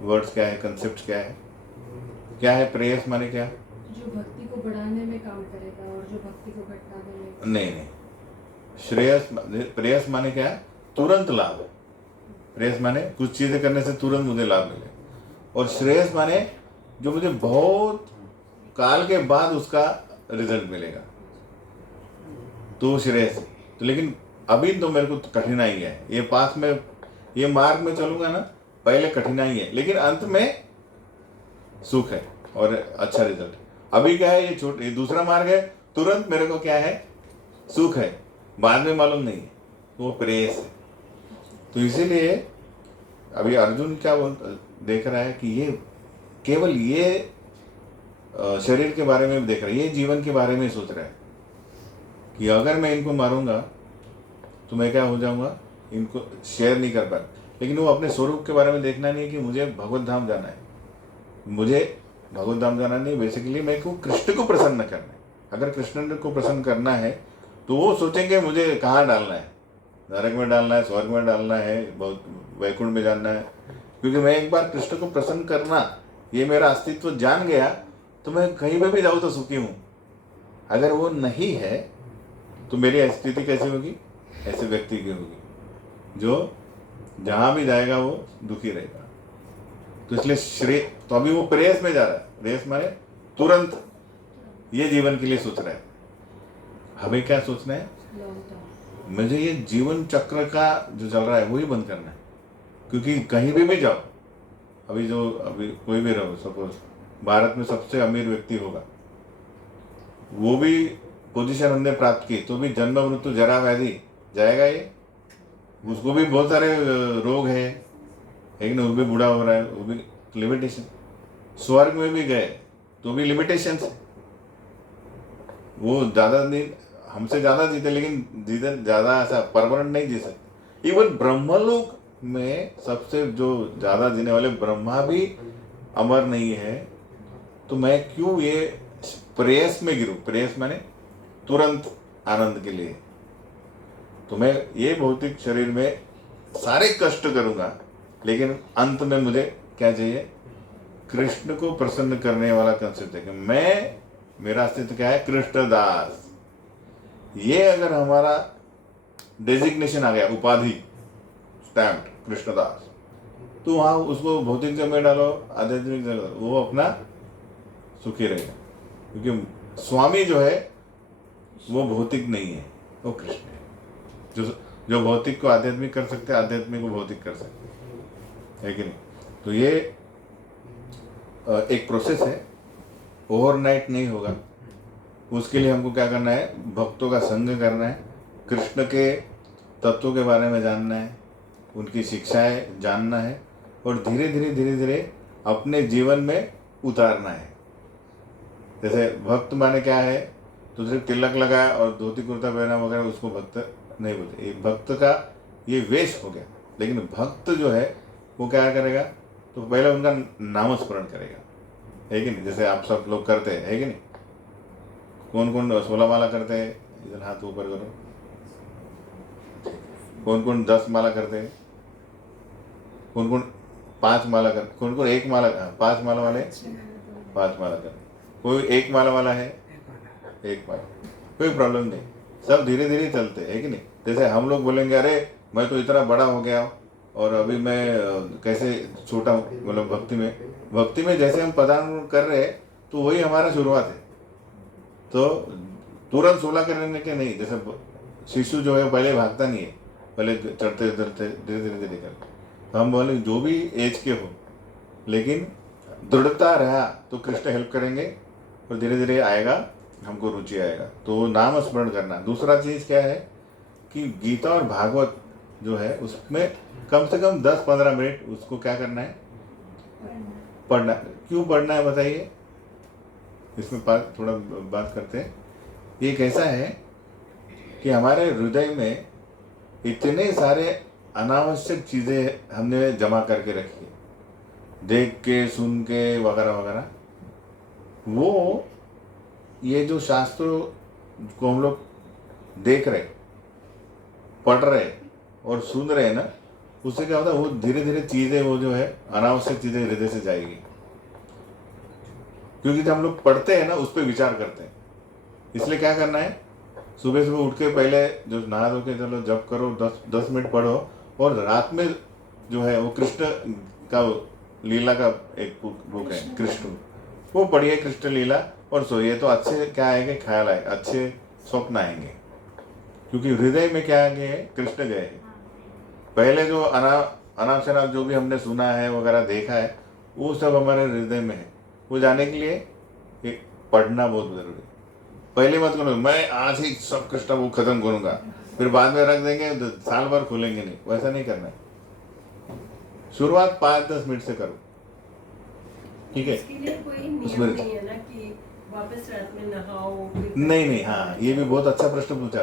वर्ड्स क्या है, कंसेप्ट क्या है। क्या है प्रेयस माने क्या? जो भक्ति को बढ़ाने में काम करेगा और जो भक्ति को घटाने में। नहीं, श्रेयस प्रेयस माने क्या है? तुरंत लाभ। प्रेयस माने कुछ चीज़ें करने से तुरंत मुझे लाभ मिले, और श्रेयस माने जो मुझे बहुत काल के बाद उसका रिजल्ट मिलेगा, तो श्रेयस। तो लेकिन अभी तो मेरे को कठिनाई है, ये पास में ये मार्ग में चलूंगा ना, पहले कठिनाई है लेकिन अंत में सुख है और अच्छा रिजल्ट। अभी क्या है, ये दूसरा मार्ग है, तुरंत मेरे को क्या है, सुख है, बाद में मालूम नहीं है, वो प्रेयस है। तो इसीलिए अभी अर्जुन क्या देख रहा है कि ये केवल ये शरीर के बारे में देख रहा है, ये जीवन के बारे में सोच रहा है कि अगर मैं इनको मारूंगा तो मैं क्या हो जाऊंगा, इनको शेयर नहीं कर पाया। लेकिन वो अपने स्वरूप के बारे में देखना नहीं है कि मुझे भगवत धाम जाना है, मुझे भगवत धाम जाना नहीं, बेसिकली मेरे को कृष्ण को प्रसन्न करना है। अगर कृष्ण को प्रसन्न करना है तो वो सोचेंगे मुझे कहाँ डालना है, नरक में डालना है, स्वर्ग में डालना है, बहुत वैकुंठ में जाना है। क्योंकि मैं एक बार कृष्ण को प्रसन्न करना, ये मेरा अस्तित्व जान गया तो मैं कहीं पर भी जाऊँ तो सुखी हूँ। अगर वो नहीं है तो मेरी स्थिति कैसी होगी, ऐसे व्यक्ति की होगी जो जहाँ भी जाएगा वो दुखी रहेगा। तो इसलिए श्रेय, तो अभी वो प्रेयस में जा रहा है। प्रेयस माने तुरंत ये जीवन के लिए सोच रहा है। हमें क्या सोचना है, मुझे ये जीवन चक्र का जो चल रहा है वही बंद करना है। क्योंकि कहीं भी जाओ, अभी कोई भी रहो, सपोज भारत में सबसे अमीर व्यक्ति होगा, वो भी पोजीशन हमने प्राप्त की तो भी जन्म मृत्यु जरा व्याधि जाएगा, ये उसको भी बहुत सारे रोग है, लेकिन वो भी बूढ़ा हो रहा है, वो भी लिमिटेशन। स्वर्ग में भी गए तो भी लिमिटेशन है, वो ज़्यादा दिन हमसे ज़्यादा जीते, लेकिन जीते ज़्यादा ऐसा परमानेंट नहीं जी सकते। इवन ब्रह्मलोक में सबसे जो ज़्यादा जीने वाले ब्रह्मा भी अमर नहीं है, तो मैं क्यों ये प्रेयस में गिरूं? प्रेयस माने तुरंत आनंद के लिए। तो मैं ये भौतिक शरीर में सारे कष्ट करूंगा, लेकिन अंत में मुझे क्या चाहिए? कृष्ण को प्रसन्न करने वाला कंसेप्ट है कि मेरा अस्तित्व क्या है? कृष्णदास। ये अगर हमारा डेजिग्नेशन आ गया, उपाधि स्टैम्प कृष्णदास, तो वहाँ उसको भौतिक जगह में डालो, आध्यात्मिक जगह डालो, वो अपना सुखी रहेगा। क्योंकि स्वामी जो है वो भौतिक नहीं है, वो कृष्ण है। जो भौतिक को आध्यात्मिक कर सकते हैं, आध्यात्मिक को भौतिक कर सकते हैं, है कि नहीं? तो ये एक प्रोसेस है, ओवरनाइट नहीं होगा। उसके लिए हमको क्या करना है? भक्तों का संग करना है, कृष्ण के तत्वों के बारे में जानना है, उनकी शिक्षाएं जानना है, और धीरे धीरे अपने जीवन में उतारना है। जैसे भक्त माने क्या है? तो सिर्फ तिलक लगाया और धोती कुर्ता पहना वगैरह, उसको भक्त नहीं बोलते। ये भक्त का ये वेश हो गया। लेकिन भक्त जो है वो क्या करेगा? तो पहले उनका नामस्मरण करेगा, है कि नहीं? जैसे आप सब लोग करते हैं, है कि नहीं? कौन कौन 16 माला करते हैं? इधर हाथ ऊपर करो। कौन कौन 10 माला करते हैं? कौन कौन 5 माला कर? कौन कौन 1 माला? 5 माला वाले 5 माला कर। कोई 1 माला वाला है? 1 माला, कोई प्रॉब्लम नहीं। सब धीरे धीरे चलते हैं, है कि नहीं? जैसे हम लोग बोलेंगे अरे मैं तो इतना बड़ा हो गया और अभी मैं कैसे छोटा हूँ, मतलब भक्ति में जैसे हम पदार्पण कर रहे हैं, तो वही हमारा शुरुआत है। तो तुरंत 16 करने के नहीं। जैसे शिशु जो है पहले भागता नहीं है, पहले चढ़ते चढ़ते धीरे धीरे कर। तो हम बोले जो भी एज के हो, लेकिन दृढ़ता रहा तो कृष्ण हेल्प करेंगे और धीरे धीरे आएगा, हमको रुचि आएगा। तो नाम स्मरण करना। दूसरा चीज़ क्या है कि गीता और भागवत जो है उसमें कम से कम 10-15 मिनट उसको क्या करना है? पढ़ना। क्यों पढ़ना है बताइए? इसमें थोड़ा बात करते हैं। ये कैसा है कि हमारे हृदय में इतने सारे अनावश्यक चीज़ें हमने जमा करके रखी है, देख के सुन के वगैरह वगैरह। वो ये जो शास्त्रों को हम लोग देख रहे, पढ़ रहे और सुन रहे हैं ना, उससे क्या होता है? वो धीरे धीरे चीज़ें, वो जो है अनावश्यक चीज़ें हृदय से जाएगी। क्योंकि जब हम लोग पढ़ते हैं ना, उस पर विचार करते हैं। इसलिए क्या करना है? सुबह सुबह उठ के पहले जो नहा धो के चलो जप करो, 10 मिनट पढ़ो, और रात में जो है वो कृष्ण का लीला का एक बुक है कृष्ण, वो पढ़िए कृष्ण लीला और सोइए। तो अच्छे क्या आएंगे? ख्याल आएगा, अच्छे स्वप्न आएंगे। क्योंकि हृदय में क्या आगे है? कृष्ण गए हैं। पहले जो अनाप शनाप जो भी हमने सुना है वगैरह देखा है, वो सब हमारे हृदय में है। वो जाने के लिए एक पढ़ना बहुत जरूरी है। पहले मत करो मैं आज ही सब कृष्ण बुक खत्म करूंगा, फिर बाद में रख देंगे, साल भर खुलेंगे नहीं। वैसा नहीं करना है। शुरुआत 5-10 मिनट से करो, ठीक है? इसके लिए कोई नियम उसमें नहीं है ना कि वापस रात में नहाओ? नहीं, हाँ, ये भी बहुत अच्छा प्रश्न पूछा।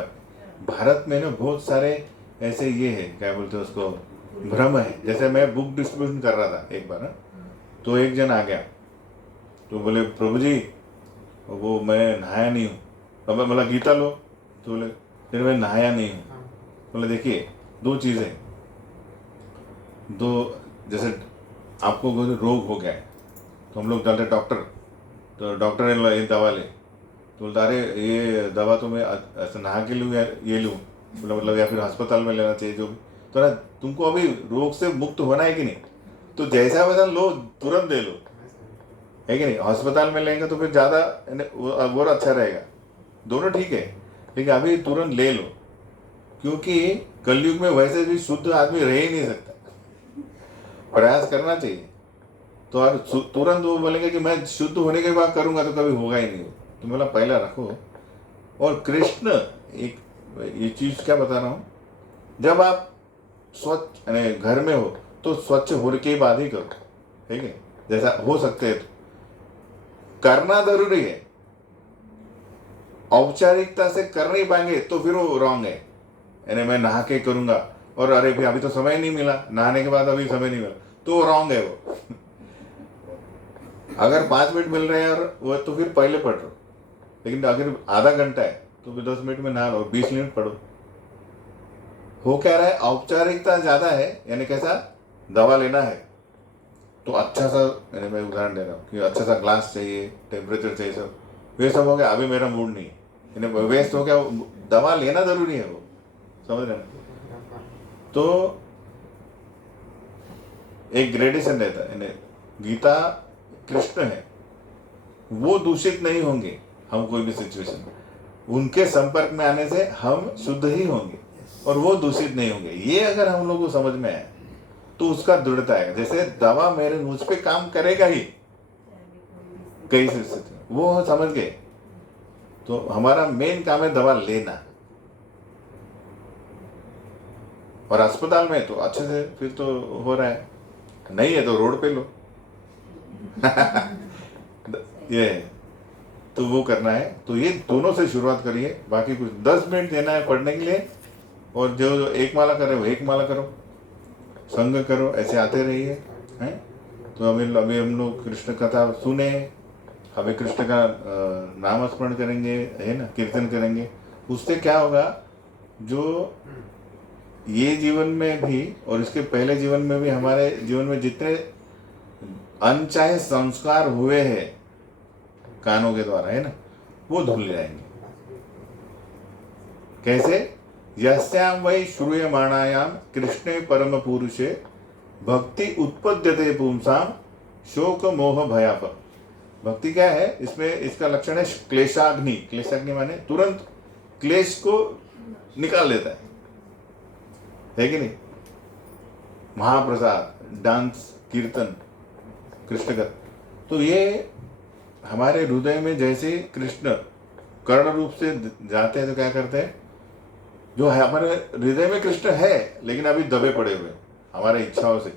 भारत में ना बहुत सारे ऐसे ये है, क्या बोलते हैं उसको, भ्रम है। जैसे मैं बुक डिस्ट्रीब्यूशन कर रहा था एक बार ना, तो एक जन आ गया, तो बोले प्रभु जी वो मैं नहाया नहीं हूँ। अब मैं बोला गीता लो, तो बोले फिर मैं नहाया नहीं हूँ। बोले देखिए 2 चीज़ें, जैसे आपको कोई रोग हो गया है, तो हम लोग चलते डॉक्टर, तो डॉक्टर ने ये दवा ले, तो बोलता अरे ये दवा तो मैं ऐसा नहा के लूँ या ये लूँ, मतलब या फिर अस्पताल में लेना चाहिए जो भी। तो ना तुमको अभी रोग से मुक्त होना है कि नहीं, तो जैसा वैसा लो, तुरंत दे लो, है कि नहीं? अस्पताल में लेंगे तो फिर ज़्यादा और अच्छा रहेगा। दोनों ठीक है, लेकिन अभी तुरंत ले लो, क्योंकि कलयुग में वैसे भी शुद्ध आदमी रह ही नहीं सकता। प्रयास करना चाहिए। तो और तुरंत वो बोलेंगे कि मैं शुद्ध होने के बाद करूँगा, तो कभी होगा ही नहीं। तो बोला पहले रखो। और कृष्ण एक ये चीज़ क्या बता रहा हूँ, जब आप स्वच्छ यानी घर में हो तो स्वच्छ होने के बाद ही करो, ठीक है? जैसा हो सकते है तो करना जरूरी है। औपचारिकता से कर नहीं पाएंगे तो फिर वो रॉन्ग है। यानी मैं नहा के करूँगा और अरे फिर अभी तो समय नहीं मिला, नहाने के बाद अभी समय नहीं मिला, तो रॉन्ग है वो। अगर 5 मिनट मिल रहे हैं और वो तो फिर पहले पढ़ लो, लेकिन अगर आधा घंटा है तो फिर 10 मिनट में नहा लो, 20 मिनट पढ़ो। हो क्या रहा है, औपचारिकता ज़्यादा है, यानी कैसा, दवा लेना है तो अच्छा सा, यानी मैं उदाहरण दे रहा हूँ कि अच्छा सा ग्लास चाहिए, टेम्परेचर चाहिए, सब वे सब हो गया, अभी मेरा मूड नहीं है, यानी वेस्ट हो गया, दवा लेना ज़रूरी है वो, समझ रहे हैं। तो एक ग्रेडेशन रहता है, यानी गीता कृष्ण है, वो दूषित नहीं होंगे, हम कोई भी सिचुएशन में उनके संपर्क में आने से हम शुद्ध ही होंगे और वो दूषित नहीं होंगे। ये अगर हम लोग को समझ में आए तो उसका दृढ़ता है, जैसे दवा मेरे मुझ पे काम करेगा ही कई स्थिति में, वो समझ गए। तो हमारा मेन काम है दवा लेना, और अस्पताल में तो अच्छे से फिर तो हो रहा है, नहीं है तो रोड पे लो। ये तो वो करना है, तो ये दोनों से शुरुआत करिए। बाकी कुछ 10 मिनट देना है पढ़ने के लिए, और जो एक माला करे वो एक माला करो, संग करो, ऐसे आते रहिए, हैं। तो अभी हम लोग कृष्ण कथा सुने, हमें कृष्ण का नाम स्मरण करेंगे, है ना, कीर्तन करेंगे। उससे क्या होगा, जो ये जीवन में भी और इसके पहले जीवन में भी हमारे जीवन में जितने अनचाहे संस्कार हुए हैं कानों के द्वारा, है ना, वो धुल जाएंगे। कैसे, यस्याम वै श्रूयमाणायाम कृष्णे परम पुरुषे भक्ति उत्पद्यते पुंसाम शोक मोह भयाप। भक्ति क्या है, इसमें इसका लक्षण है क्लेशाग्नि। क्लेशाग्नि माने तुरंत क्लेश को निकाल देता है कि नहीं। महाप्रसाद, डांस, कीर्तन, कृष्ण का, तो ये हमारे हृदय में जैसे कृष्ण कर्ण रूप से जाते हैं तो क्या करते हैं, जो है हमारे हृदय में कृष्ण है लेकिन अभी दबे पड़े हुए हमारे इच्छाओं से,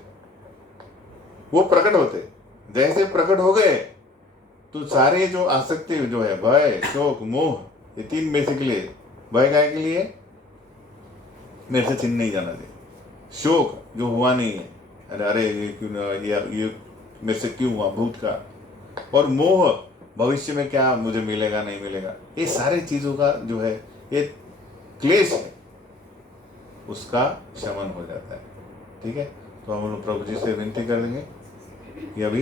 वो प्रकट होते। जैसे प्रकट हो गए तो सारे जो आसक्ति जो है, भय, शोक, मोह, ये 3 बेसिकली। भय काय के लिए, मेरे से छिन नहीं जाना दे। शोक जो हुआ नहीं है, अरे ये क्यों, ये मेरे से क्यों हुआ, भूत का। और मोह, भविष्य में क्या मुझे मिलेगा नहीं मिलेगा, ये सारे चीजों का जो है ये क्लेश है, उसका शमन हो जाता है। ठीक है, तो हम लोग प्रभु जी से विनती कर देंगे कि अभी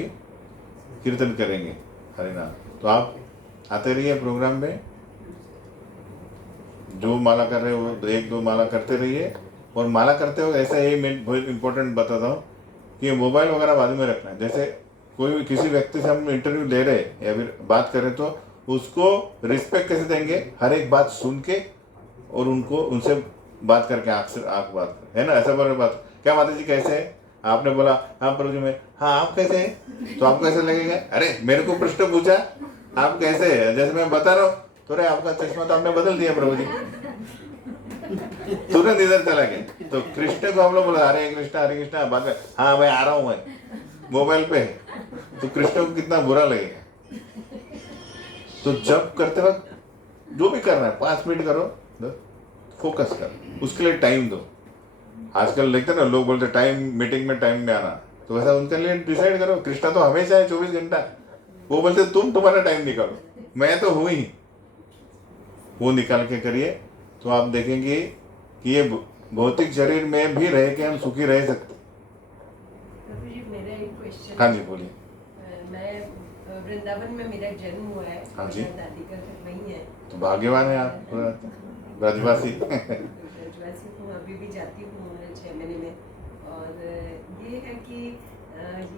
कीर्तन करेंगे हरे नाम। तो आप आते रहिए प्रोग्राम में, जो माला कर रहे हो 1-2 माला करते रहिए। और माला करते हो ऐसा ही मैं बहुत इंपॉर्टेंट बताता हूँ कि मोबाइल वगैरह बाद में रखना है। जैसे कोई भी किसी व्यक्ति से हम इंटरव्यू ले रहे हैं या फिर बात कर रहे हैं तो उसको रिस्पेक्ट कैसे देंगे, हर एक बात सुन के और उनको उनसे बात करके आँख से आँख बात कर, है ना, ऐसा बोले बात, क्या माता जी कैसे है, आपने बोला हाँ प्रभु जी में, हाँ आप कैसे हैं, तो आपको कैसे लगेगा, अरे मेरे को प्रश्न पूछा आप कैसे है, जैसे मैं बता रहा हूँ तो अरे आपका चश्मा तो आपने बदल दिया प्रभु जी, तुरंत इधर चला गया। तो कृष्ण को हम लोग बोला हरे कृष्णा बाद में हाँ भाई आ रहा हूँ मैं मोबाइल पे, तो कृष्ण को कितना बुरा लगेगा। तो जब करते वक्त जो भी करना है 5 मिनट करो, फोकस कर, उसके लिए टाइम दो। आजकल देखते ना लोग बोलते टाइम मीटिंग में टाइम में आना, तो वैसा उनके लिए डिसाइड करो। कृष्णा तो हमेशा है 24 घंटा, वो बोलते तुम्हारा टाइम निकालो, मैं तो हूँ ही, वो निकाल के करिए। तो आप देखेंगे कि ये भौतिक शरीर में भी रह के हम सुखी रह सकते। प्रभु जी मेरा एक क्वेश्चन। हाँ जी बोलिए। मैं वृंदावन में मेरा जन्म हुआ है, हाँ जी। मेरा दादी का घर वहीं है। तो भाग्यवान है आप, ब्रजवासी। ब्रजवासी हूँ, अभी भी जाती हूँ 6 महीने में। और ये है कि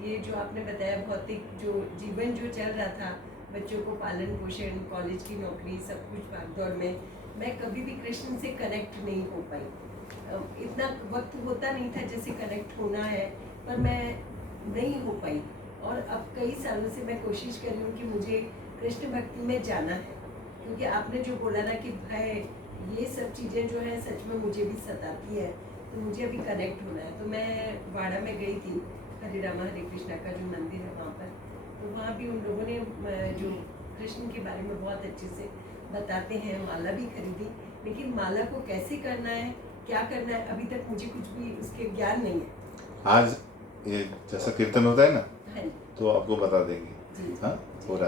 ये जो आपने बताया भौतिक जो जीवन जो चल रहा था, बच्चों को पालन पोषण, कॉलेज की नौकरी, सब कुछ भागदौड़ में मैं कभी भी कृष्ण से कनेक्ट नहीं हो पाई। इतना वक्त होता नहीं था जैसे कनेक्ट होना है, पर मैं नहीं हो पाई। और अब कई सालों से मैं कोशिश कर रही हूँ कि मुझे कृष्ण भक्ति में जाना है, क्योंकि आपने जो बोला ना कि भय, ये सब चीज़ें जो है सच में मुझे भी सताती है, तो मुझे अभी कनेक्ट होना है। तो मैं वाड़ा में गई थी, हरे रामा हरे कृष्णा का जो मंदिर है वहाँ पर, तो वहाँ भी उन लोगों ने जो कृष्ण के बारे में बहुत अच्छे से बताते हैं, माला भी खरीदी। लेकिन माला को कैसे करना है क्या करना है, अभी तक मुझे कुछ भी उसके ज्ञान नहीं है। आज ये जैसा कीर्तन होता है ना, हाँ जी, तो आपको बता देंगे। जी। हाँ, पूरा।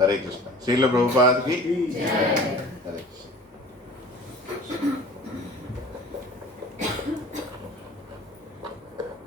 हरे कृष्ण। श्रील प्रभुपाद की जय। हरे कृष्ण।